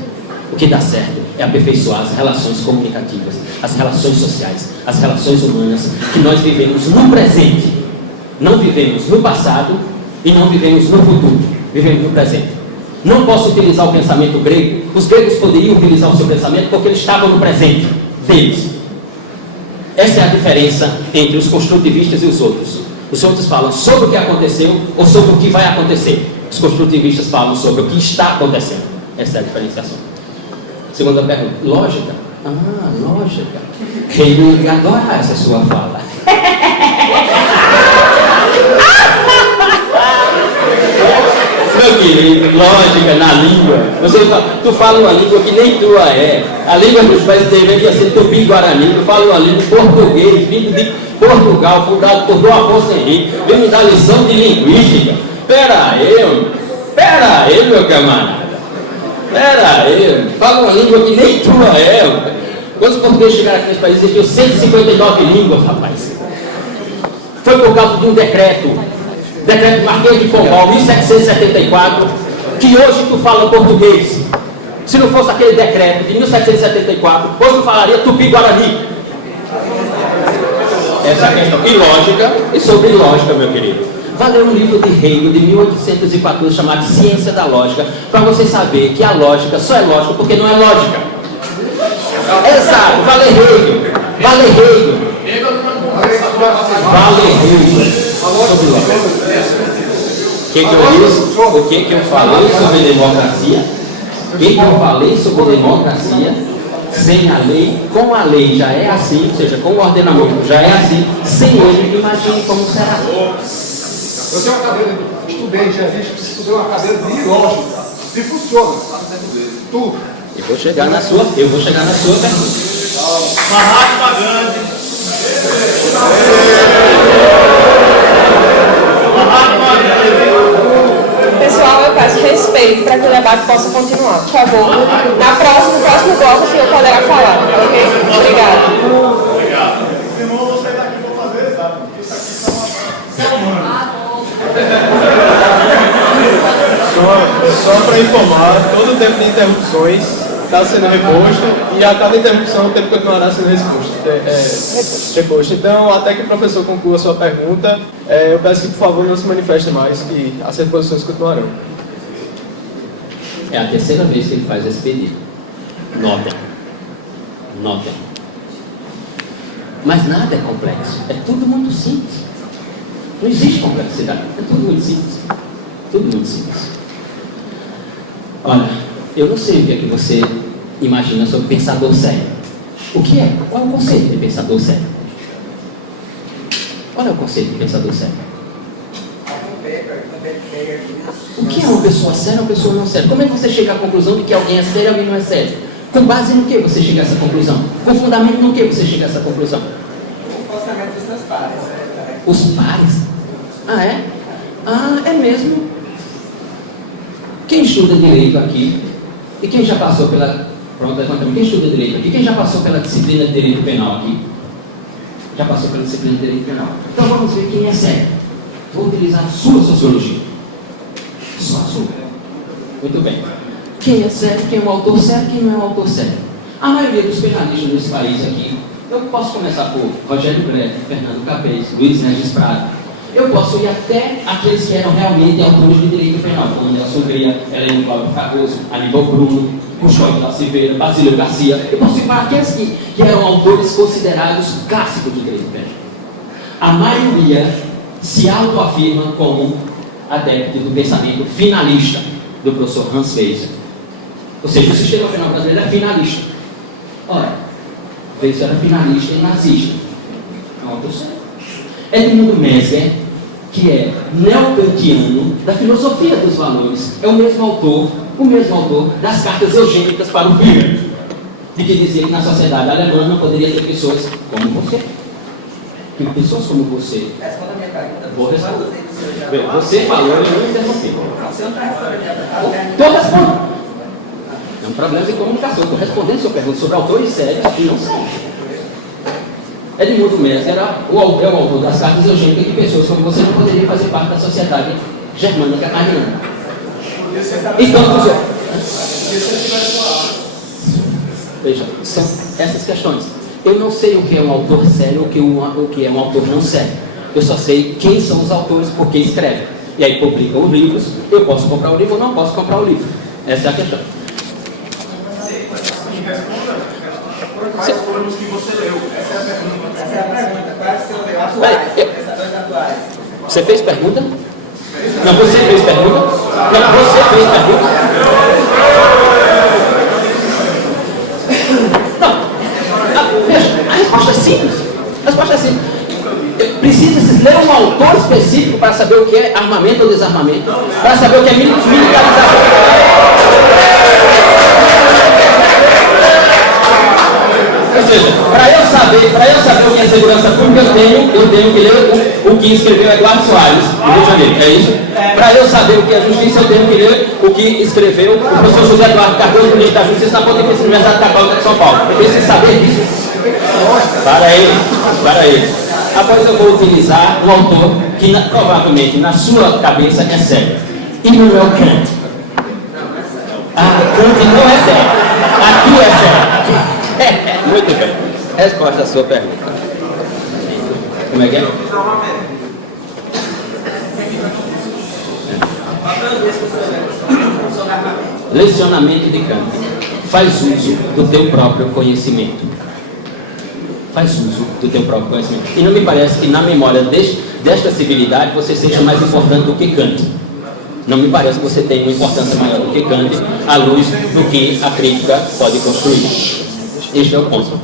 O que dá certo é aperfeiçoar as relações comunicativas, as relações sociais, as relações humanas que nós vivemos no presente. Não vivemos no passado e não vivemos no futuro, vivemos no presente. Não posso utilizar o pensamento grego. Os gregos poderiam utilizar o seu pensamento porque eles estavam no presente deles. Essa é a diferença entre os construtivistas e os outros. Os outros falam sobre o que aconteceu ou sobre o que vai acontecer. Os construtivistas falam sobre o que está acontecendo. Essa é a diferenciação. Segunda pergunta, lógica? Lógica. Ele ia adorar essa sua fala. Meu querido, lógica na língua. Tu fala uma língua que nem tua é. A língua dos pais deveria ser tupi-guarani. Tu fala uma língua português, vindo de Portugal, fundado por Dom Afonso Henrique. Vem me dar lição de linguística. Pera aí, meu camarada. Pera aí, fala uma língua que nem tua é. Quando os portugueses chegaram aqui nesse país, existiam 159 línguas, rapaz. Foi por causa de um decreto Marquês de Pombal, 1774, que hoje tu fala português. Se não fosse aquele decreto de 1774, hoje tu falaria tupi-guarani. Essa é a questão. E lógica, e sobre lógica, meu querido. Valeu um livro de Hegel, de 1814, chamado Ciência da Lógica, para você saber que a lógica só é lógica porque não é lógica. Exato, vale Hegel. Sobre lógica. O que eu disse? O que eu falei sobre democracia? O que eu falei sobre democracia? Sem a lei, com a lei já é assim, ou seja, com o ordenamento já é assim, sem ele, imagine como será. Eu tenho uma cadeira, estudei, estudei uma cadeira de lógica, se funciona. Tu. Eu vou chegar na sua pergunta. Mahatma Gandhi. Pessoal, eu peço respeito para que o debate possa continuar. Por favor, no próximo bloco o senhor poderá falar, ok? Obrigado. Senão eu vou sair daqui e vou fazer exato. Só para informar, todo o tempo de interrupções está sendo reposto e a cada interrupção o tempo continuará sendo reposto. Então, até que o professor conclua a sua pergunta, eu peço que, por favor, não se manifeste mais, que as reposições continuarão. É a terceira vez que ele faz esse pedido. Notem. Mas nada é complexo, é tudo muito simples. Não existe complexidade, é tudo muito simples. Tudo muito simples. Olha, eu não sei o que é que você imagina sobre pensador sério. O que é? Qual é o conceito de pensador sério? Qual é o conceito de pensador sério? O que é uma pessoa séria ou uma pessoa não séria? Como é que você chega à conclusão de que alguém é sério e alguém não é sério? Com base no que você chega a essa conclusão? Com fundamento no que você chega a essa conclusão? O funcionamento dos seus pares. Os pares? Ah, é? Ah, é mesmo? Quem estuda direito aqui, e quem já passou pela... Pronto, levanta-me. Quem estuda direito aqui? Quem já passou pela disciplina de direito penal aqui? Já passou pela disciplina de direito penal. Então vamos ver quem é sério. Vou utilizar a sua sociologia. Só a sua. Muito bem. Quem é sério, quem é um autor sério, quem não é um autor sério? A maioria dos penalistas desse país aqui, eu posso começar por Rogério Brete, Fernando Capês, Luiz Regis Prado. Eu posso ir até aqueles que eram realmente autores de direito penal, como Nelson Greia, Heleno Cláudio Cardoso, Aníbal Bruno, Custódio da Silveira, Basílio Garcia. Eu posso ir para aqueles que eram autores considerados clássicos do direito penal. A maioria se autoafirma como adepto do pensamento finalista do professor Hans Weiser. Ou seja, o sistema penal brasileiro é finalista. Ora, Weiser era finalista e nazista. É um autor sério. Edmundo Mesmer, que é neokantiano da filosofia dos valores, é o mesmo autor das cartas eugênicas para o Führer, de que dizia que na sociedade alemã não poderia ter pessoas como você. que pessoas como você... Responda a minha pergunta. Vou responder. Bem, você falou, eu não interrompi. O senhor está respondendo a minha pergunta. Estou respondendo. É um problema de comunicação. Estou respondendo sua pergunta sobre autores sérios e não sérios. Edmundo Messer é o autor das cartas eugênicas de pessoas como você não poderia fazer parte da sociedade germânica ariana. Então, veja, são essas questões. Eu não sei o que é um autor sério ou o que é um autor não sério. Eu só sei quem são os autores, por que escrevem. E aí publicam os livros, eu posso comprar o livro ou não posso comprar o livro. Essa é a questão. Quais foram os que você leu? Essa é a pergunta. Essa é a pergunta. Quais são os atuais? Pensadores atuais. Você fez pergunta? Não, você fez pergunta? Não, você fez pergunta? Não. Veja, a resposta é simples. A resposta é simples. Precisa-se ler um autor específico para saber o que é armamento ou desarmamento, para saber o que é militarização. Ou seja, para eu saber o que é segurança pública, eu tenho que ler o que escreveu Eduardo Soares, do Rio de Janeiro, é isso? Para eu saber o que é justiça, eu tenho que ler o que escreveu o professor José Eduardo Cardoso, ministro da Justiça, na Pontifícia Universidade Católica de São Paulo. Eu preciso saber disso. Para ele. Após eu vou utilizar um autor que provavelmente na sua cabeça é sério. Immanuel Kant. Kant não é sério. Aqui é sério. Muito bem. Resposta à sua pergunta. Como é que é? Lecionamento de Kant. Faz uso do teu próprio conhecimento. Faz uso do teu próprio conhecimento. E não me parece que na memória desta civilidade você seja mais importante do que Kant. Não me parece que você tenha uma importância maior do que Kant, à luz do que a crítica pode construir. Este é o ponto.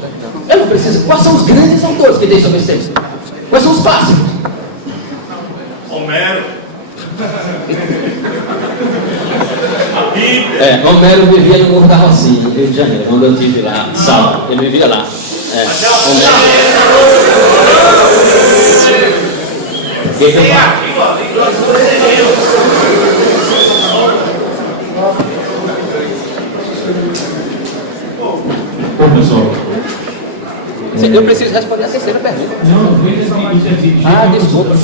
Eu não preciso. Quais são os grandes autores que tem sobre esse tema? Quais são os clássicos? Homero. A Bíblia. Homero vivia no Morro da Rocinha, no Rio de Janeiro, onde eu estive lá, sábado. Ele vivia lá. Homero. Professor. Eu preciso responder a terceira pergunta. Não, foi intervir. Desculpa.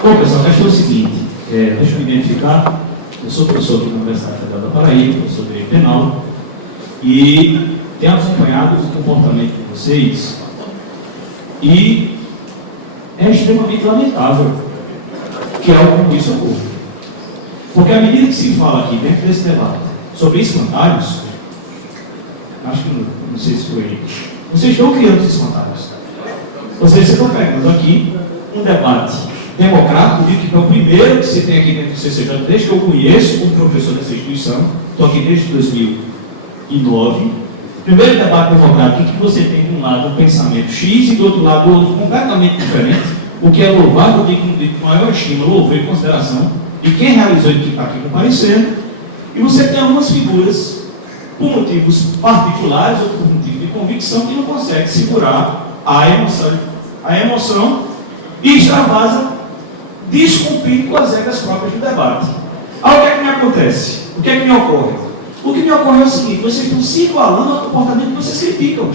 Professor, acho o seguinte, deixa eu me identificar. Eu sou professor aqui na Universidade Federal da Paraíba, professor de direito penal, e tenho acompanhado o comportamento de vocês, e é extremamente lamentável que algo como isso ocorra. Porque à medida que se fala aqui dentro desse debate sobre espantalhos, acho que não sei se foi. Vocês estão criando esses espantalhos. Vocês estão pegando aqui um debate democrático, que é o primeiro que se tem aqui dentro do CCJ, desde que eu conheço como professor dessa instituição, estou aqui desde 2009. Primeiro debate democrático que você tem de um lado um pensamento X e do outro lado outro completamente diferente, o que é louvável, de maior estima, louvor e consideração de quem realizou e que está aqui comparecendo, e você tem algumas figuras por motivos particulares ou por motivo de convicção que não consegue segurar a emoção e extravasa descumprindo com as regras próprias do debate. Aí o que é que me acontece? O que é que me ocorre? O que me ocorre é o seguinte: vocês estão se igualando ao comportamento que vocês criticam.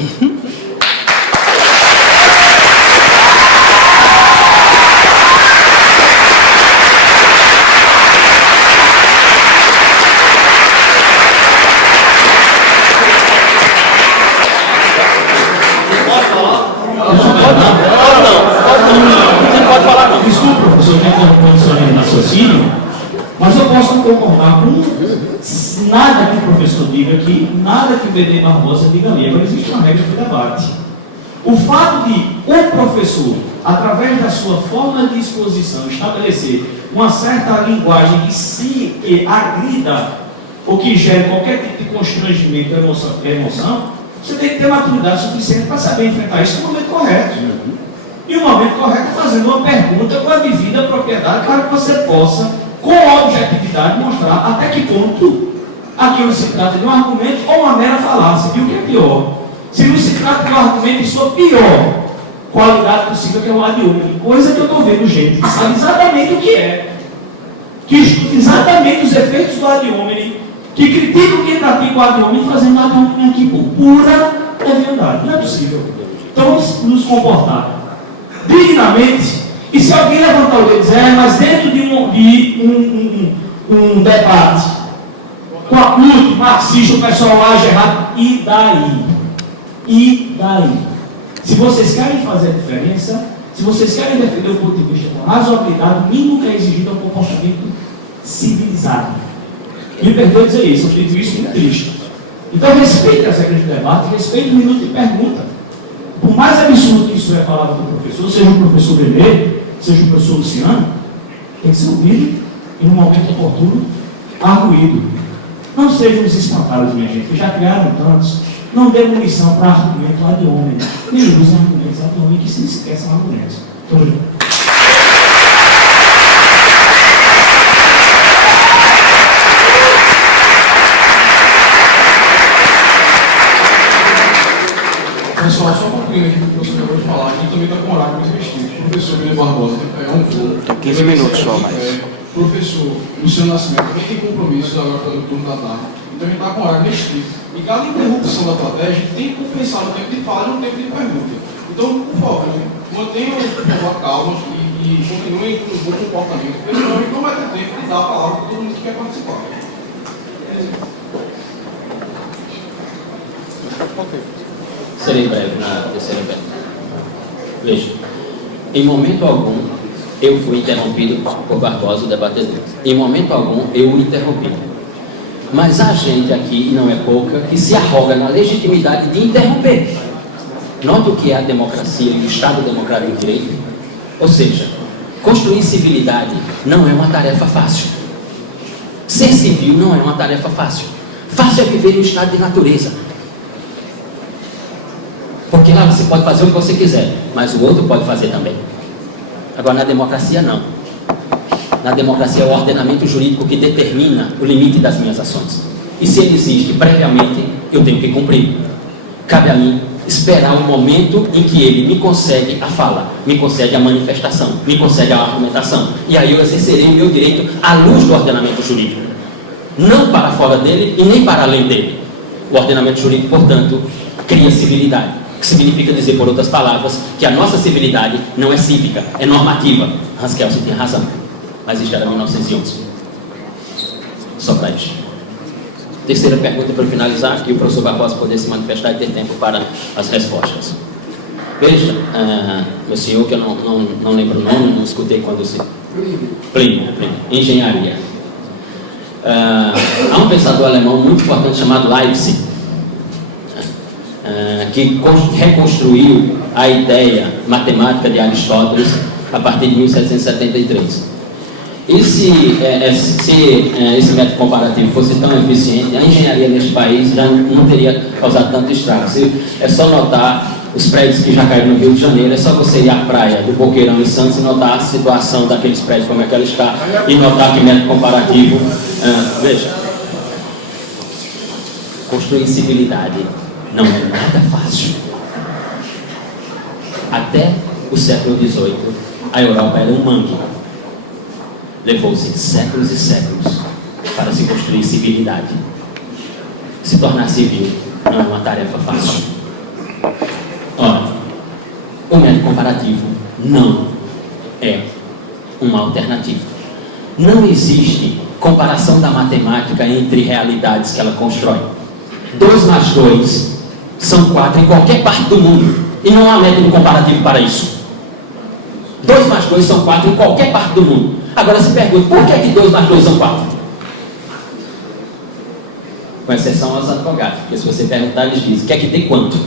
Desculpa, professor, que eu estou condicionando o raciocínio, mas eu posso não concordar com nada que o professor diga aqui, nada que o BD Barbosa diga ali. Agora existe uma regra de debate. O fato de o professor, através da sua forma de exposição, estabelecer uma certa linguagem que agrida ou que gere qualquer tipo de constrangimento ou emoção, você tem que ter maturidade suficiente para saber enfrentar isso no momento correto. E o momento correto é fazendo uma pergunta com a devida propriedade para que você possa, com objetividade, mostrar até que ponto aquilo se trata de um argumento ou uma mera falácia. E o que é pior? Se não se trata de um argumento, isso é pior. qualidade possível, que é o ad hominem, coisa que eu estou vendo gente que sabe exatamente o que é, que estuda exatamente os efeitos do ad hominem, que critica quem pratica o ad hominem, fazendo ad hominem aqui por pura leviandade. Não é possível. Então vamos nos comportar dignamente, e se alguém levantar o dedo e dizer, mas dentro de um debate com a CUT, marxista, o pessoal age errado, e daí? E daí? Se vocês querem fazer a diferença, se vocês querem defender o ponto de vista com razoabilidade, o mínimo que é exigido é um comportamento civilizado. Me perdoe dizer isso, eu digo isso muito triste. Então respeite as regras de debate, respeite o minuto de pergunta. Por mais absurdo que isso é falado do professor, seja o professor Bebê, seja o professor Luciano, tem que ser ouvido e no momento oportuno, arguído. Não sejam os espantalhos, minha gente, que já criaram tantos. Não dê munição para argumento ad hominem. Nem usem argumentos ad hominem que se esqueçam argumentos. Pessoal, só concluindo aqui o que o professor acabou de falar, a gente também está com horário muito restrito. O professor William Barbosa é um voo. Tem 15 minutos só mais. Professor Luciano Nascimento também tem compromissos agora para o turno da tarde. Então a gente está com horário restrito. E cada interrupção da plateia, a gente tem que compensar no tempo de fala e no tempo de pergunta. Então, por favor, mantenham a calma e continuem com um bom comportamento, porque senão a gente não vai ter tempo de dar a palavra para todo mundo que quer participar. Serei breve na terceira pergunta. Veja, em momento algum eu fui interrompido por Barbosa, o debatedor. Em momento algum eu o interrompi. Mas há gente aqui, e não é pouca, que se arroga na legitimidade de interromper. Nota o que é a democracia e o Estado Democrático de Direito. Ou seja, construir civilidade não é uma tarefa fácil. Ser civil não é uma tarefa fácil. Fácil é viver em um estado de natureza. Porque lá você pode fazer o que você quiser, mas o outro pode fazer também. Agora, na democracia, não. Na democracia é o ordenamento jurídico que determina o limite das minhas ações. E se ele existe previamente, eu tenho que cumprir. Cabe a mim esperar o momento em que ele me concede a fala, me concede a manifestação, me concede a argumentação. E aí eu exercerei o meu direito à luz do ordenamento jurídico. Não para fora dele e nem para além dele. O ordenamento jurídico, portanto, cria civilidade. Que significa dizer, por outras palavras, que a nossa civilidade não é cívica, é normativa. Hans Kelsen tem razão, mas isso era 1911. Só para isso. Terceira pergunta para finalizar, e o professor Barbosa poder se manifestar e ter tempo para as respostas. Veja, meu senhor, que eu não lembro o nome, não escutei quando se... Plínio, engenharia. Há um pensador alemão muito importante chamado Leipzig, que reconstruiu a ideia matemática de Aristóteles a partir de 1773. E se esse método comparativo fosse tão eficiente, a engenharia neste país já não teria causado tanto estrago. É só notar os prédios que já caíram no Rio de Janeiro, é só você ir à praia do Boqueirão em Santos e notar a situação daqueles prédios, como é que ela está, e notar que método comparativo... veja, construir civilidade não é nada fácil. Até o século XVIII, a Europa era um mangue. Levou-se séculos e séculos para se construir civilidade. Se tornar civil não é uma tarefa fácil. Ora, o método comparativo não é uma alternativa. Não existe comparação da matemática entre realidades que ela constrói. 2 mais 2 são 4 em qualquer parte do mundo. E não há método comparativo para isso. 2 mais 2 são 4 em qualquer parte do mundo. Agora se pergunta, por que 2 mais 2 são 4? Com exceção aos advogados. Porque se você perguntar, eles dizem, quer que dê quanto?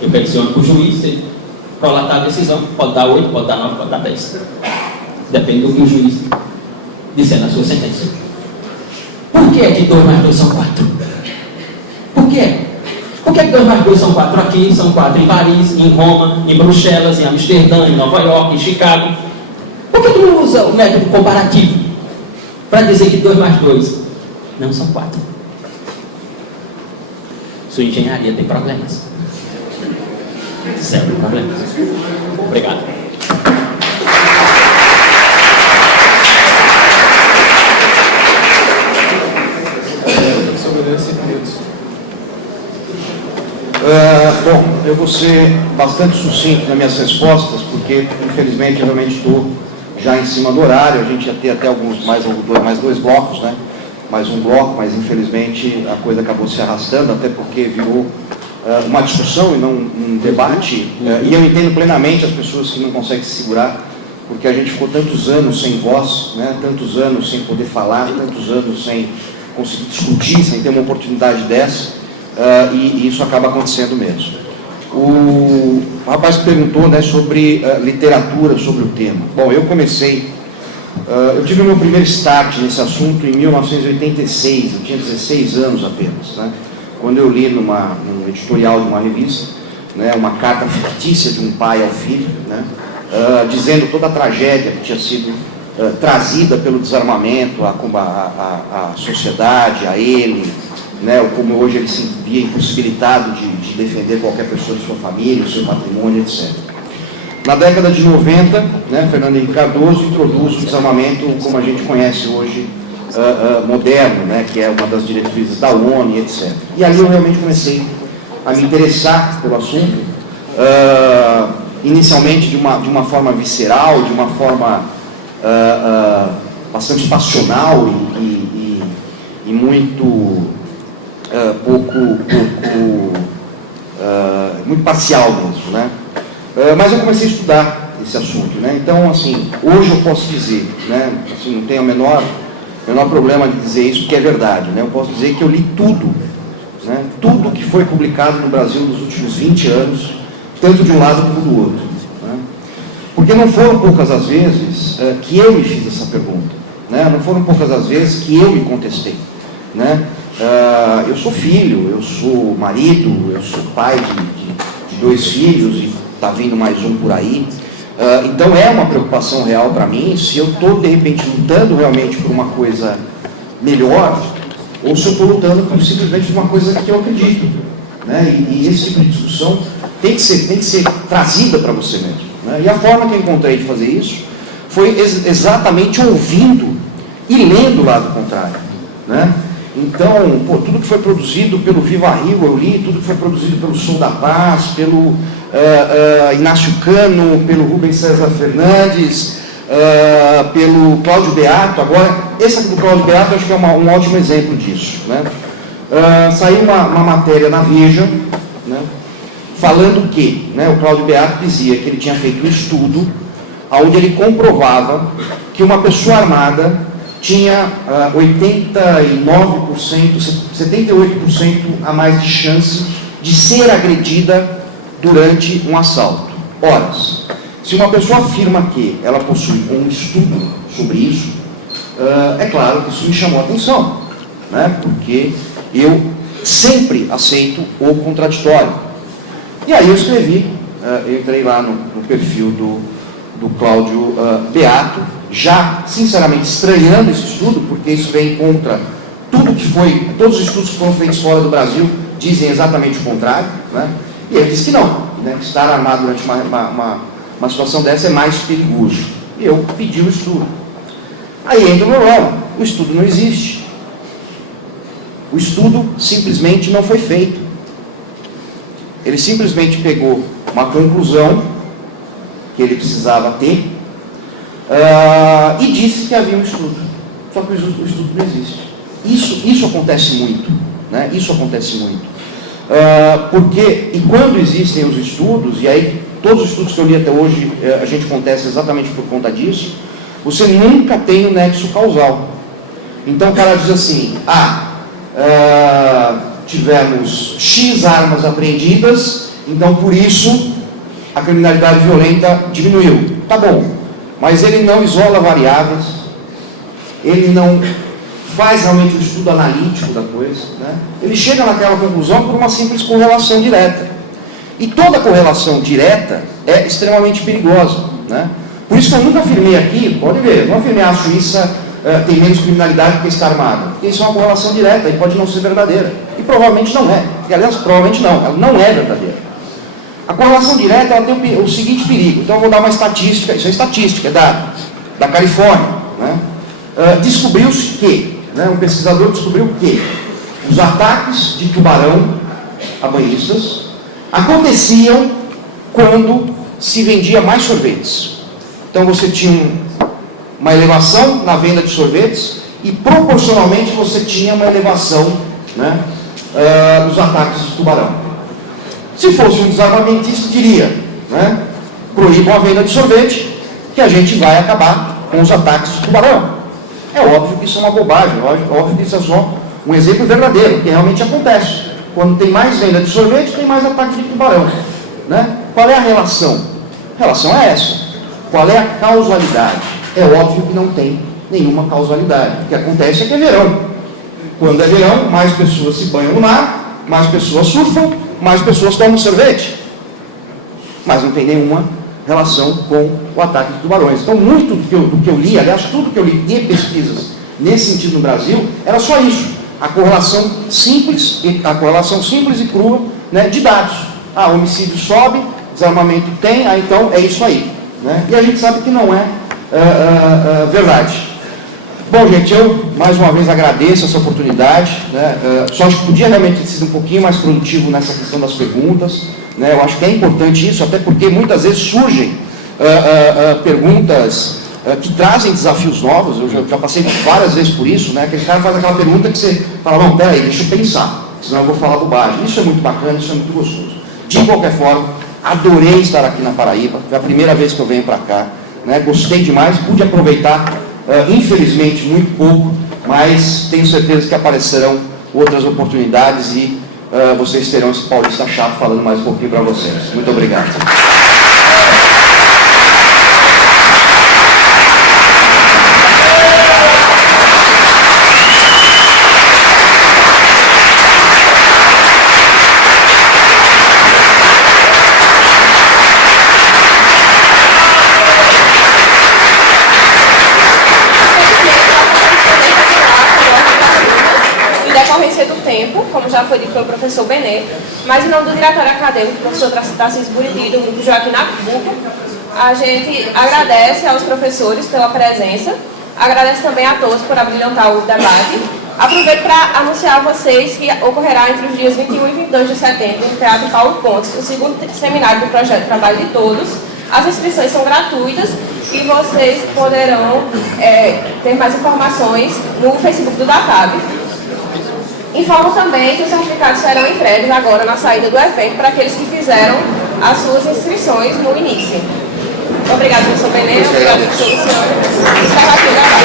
Eu peticiono para o juiz, ele prolatar a decisão, pode dar 8, pode dar 9, pode dar 10. Depende do que o juiz disser na sua sentença. Por que 2 mais 2 são 4? Por quê? Por que 2 mais 2 são 4 aqui, são 4 em Paris, em Roma, em Bruxelas, em Amsterdã, em Nova York, em Chicago? Por que tu não usa o método comparativo para dizer que 2 mais 2 não são 4? Sua engenharia tem problemas. Zero problema. Obrigado. Bom, eu vou ser bastante sucinto nas minhas respostas, porque infelizmente eu realmente estou já em cima do horário. A gente ia ter até mais dois blocos, né? Mais um bloco, mas infelizmente a coisa acabou se arrastando, até porque virou uma discussão e não um debate. E eu entendo plenamente as pessoas que não conseguem se segurar, porque a gente ficou tantos anos sem voz, né? Tantos anos sem poder falar, tantos anos sem conseguir discutir, sem ter uma oportunidade dessa. E isso acaba acontecendo mesmo. O rapaz perguntou, né, sobre literatura, sobre o tema. Bom, eu tive o meu primeiro start nesse assunto em 1986, eu tinha 16 anos apenas, né, quando eu li num editorial de uma revista, né, uma carta fictícia de um pai ao filho, né, dizendo toda a tragédia que tinha sido trazida pelo desarmamento à sociedade, a ele, né, como hoje ele se via impossibilitado de defender qualquer pessoa de sua família, o seu patrimônio, etc. Na década de 90, né, Fernando Henrique Cardoso introduz o desarmamento como a gente conhece hoje, moderno, né, que é uma das diretrizes da ONU, etc. E ali eu realmente comecei a me interessar pelo assunto, inicialmente de uma forma visceral, de uma forma bastante passional e muito muito parcial mesmo, né? Mas eu comecei a estudar esse assunto, né? Então, assim, hoje eu posso dizer, né, assim, não tenho o menor problema de dizer isso, porque é verdade, né? Eu posso dizer que eu li tudo, né? Tudo que foi publicado no Brasil nos últimos 20 anos, tanto de um lado como do outro, né? Porque não foram poucas as vezes que eu me fiz essa pergunta, né? Não foram poucas as vezes que eu me contestei, né? Eu sou filho, eu sou marido, eu sou pai de 2 filhos e está vindo mais um por aí. Então é uma preocupação real para mim se eu estou de repente lutando realmente por uma coisa melhor ou se eu estou lutando simplesmente por uma coisa que eu acredito, né? E esse tipo de discussão tem que ser trazida para você mesmo, né? E a forma que eu encontrei de fazer isso foi exatamente ouvindo e lendo o lado contrário, né? Então, tudo que foi produzido pelo Viva Rio eu li, tudo que foi produzido pelo Sou da Paz, pelo Inácio Cano, pelo Rubens César Fernandes, pelo Cláudio Beato. Agora, esse aqui do Cláudio Beato eu acho que é um ótimo exemplo disso, né? Saiu uma matéria na Veja, né, falando que, né, o Cláudio Beato dizia que ele tinha feito um estudo onde ele comprovava que uma pessoa armada tinha 89%, 78% a mais de chance de ser agredida durante um assalto. Ora, se uma pessoa afirma que ela possui um estudo sobre isso, é claro que isso me chamou a atenção, né? Porque eu sempre aceito o contraditório. E aí eu escrevi, eu entrei lá no perfil do Cláudio Beato, já sinceramente estranhando esse estudo, porque isso vem contra todos os estudos que foram feitos fora do Brasil dizem exatamente o contrário, né? E ele disse que não, né, que estar armado durante uma situação dessa é mais perigoso. E eu pedi o estudo. Aí entra o problema, o estudo não existe. O estudo simplesmente não foi feito. Ele simplesmente pegou uma conclusão que ele precisava ter e disse que havia um estudo. Só que o estudo não existe. Isso acontece muito, né? Isso acontece muito. E quando existem os estudos, e aí todos os estudos que eu li até hoje, a gente acontece exatamente por conta disso, você nunca tem o nexo causal. Então o cara diz assim, tivemos X armas apreendidas, então por isso a criminalidade violenta diminuiu. Tá bom. Mas ele não isola variáveis, ele não faz realmente o estudo analítico da coisa, né? Ele chega naquela conclusão por uma simples correlação direta. E toda correlação direta é extremamente perigosa, né? Por isso que eu nunca afirmei aqui, pode ver, eu não afirmei a Suíça tem menos criminalidade porque está armada. Porque isso é uma correlação direta e pode não ser verdadeira. E provavelmente não é. E, aliás, provavelmente não, ela não é verdadeira. A correlação direta ela tem o seguinte perigo. Então eu vou dar uma estatística, isso é estatística, da Califórnia. Né? Descobriu-se que, né, um pesquisador descobriu que os ataques de tubarão a banhistas aconteciam quando se vendia mais sorvetes. Então você tinha uma elevação na venda de sorvetes e proporcionalmente você tinha uma elevação, né, nos ataques de tubarão. Se fosse um desarmamentista, diria, né, proíbam a venda de sorvete, que a gente vai acabar com os ataques de tubarão. É óbvio que isso é uma bobagem, óbvio que isso é só um exemplo verdadeiro, que realmente acontece. Quando tem mais venda de sorvete, tem mais ataque de tubarão. Né? Qual é a relação? A relação é essa. Qual é a causalidade? É óbvio que não tem nenhuma causalidade. O que acontece é que é verão. Quando é verão, mais pessoas se banham no mar, mais pessoas surfam, mais pessoas tomam sorvete. Mas não tem nenhuma relação com o ataque de tubarões. Então, muito do que eu li, aliás, tudo que eu li de pesquisas nesse sentido no Brasil, era só isso. A correlação simples e crua, né, de dados. Homicídio sobe, desarmamento tem, então é isso aí. Né? E a gente sabe que não é verdade. Bom, gente, eu mais uma vez agradeço essa oportunidade. Né? Só acho que podia realmente ter sido um pouquinho mais produtivo nessa questão das perguntas. Né? Eu acho que é importante isso, até porque muitas vezes surgem perguntas que trazem desafios novos. Eu já passei várias vezes por isso, né? Aquele cara faz aquela pergunta que você fala, não, peraí, deixa eu pensar, senão eu vou falar bobagem. Isso é muito bacana, isso é muito gostoso. De qualquer forma, adorei estar aqui na Paraíba, foi a primeira vez que eu venho para cá, né? Gostei demais, pude aproveitar, infelizmente, muito pouco, mas tenho certeza que aparecerão outras oportunidades e vocês terão esse paulista chato falando mais um pouquinho para vocês. Muito obrigado. Como já foi dito pelo professor Benê, mas em nome do diretório acadêmico, do professor Tarcísio Buriti, do grupo Joaquim Nabuco, a gente agradece aos professores pela presença, agradece também a todos por abrilhantar o debate. Aproveito para anunciar a vocês que ocorrerá entre os dias 21 e 22 de setembro, no Teatro Paulo Pontes, o segundo seminário do projeto Trabalho de Todos. As inscrições são gratuitas e vocês poderão ter mais informações no Facebook do DATAB. Informo também que os certificados serão entregues agora na saída do evento para aqueles que fizeram as suas inscrições no início. Obrigado, professor Benê. Obrigado, professor Luciano.